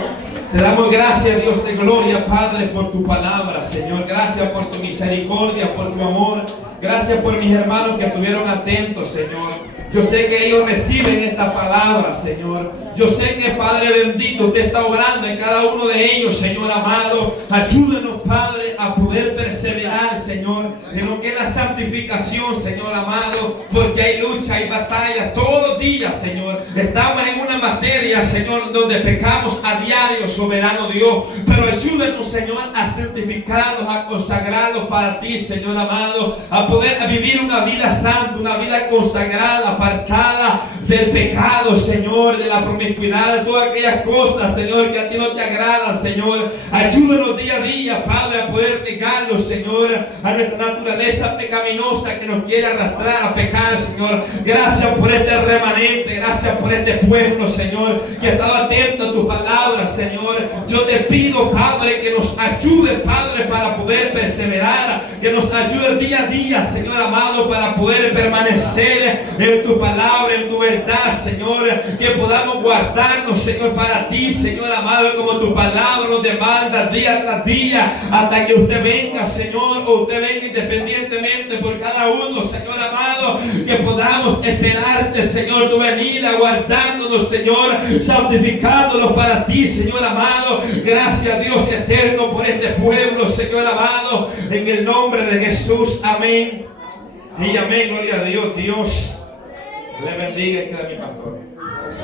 Te damos gracias, Dios de gloria, Padre, por tu palabra, Señor. Gracias por tu misericordia, por tu amor. Gracias por mis hermanos que estuvieron atentos, Señor. Yo sé que ellos reciben esta palabra, Señor. Yo sé que, Padre bendito, usted está obrando en cada uno de ellos, Señor amado. Ayúdenos, Padre, a poder perseverar, Señor, en lo que es la santificación, Señor amado, porque hay lucha, hay batalla todos los días, Señor. Estamos en una materia, Señor, donde pecamos a diario, soberano Dios. Pero ayúdenos, Señor, a santificarlos, a consagrarlos para ti, Señor amado, a poder vivir una vida santa, una vida consagrada, apartada del pecado, Señor, de la promiscuidad, de todas aquellas cosas, Señor, que a ti no te agradan, Señor. Ayúdanos día a día, Padre, a poder negarnos, Señor, a nuestra naturaleza pecaminosa que nos quiere arrastrar a pecar, Señor. Gracias por este remanente, gracias por este pueblo, Señor, que ha estado atento a tu palabra, Señor. Yo te pido, Padre, que nos ayude, Padre, para poder perseverar, que nos ayude día a día, Señor amado, para poder permanecer en tu palabra, en tu verdad, Señor, que podamos guardarnos, Señor, para ti, Señor amado, como tu palabra nos demanda día tras día, hasta que usted venga, Señor, o usted venga independientemente por cada uno, Señor amado, que podamos esperarte, Señor, tu venida, guardándonos, Señor, santificándonos para ti, Señor amado. Gracias, Dios eterno, por este pueblo, Señor amado, en el nombre de Jesús, amén y amén. Gloria a Dios. Dios le bendiga y queda mi pastor.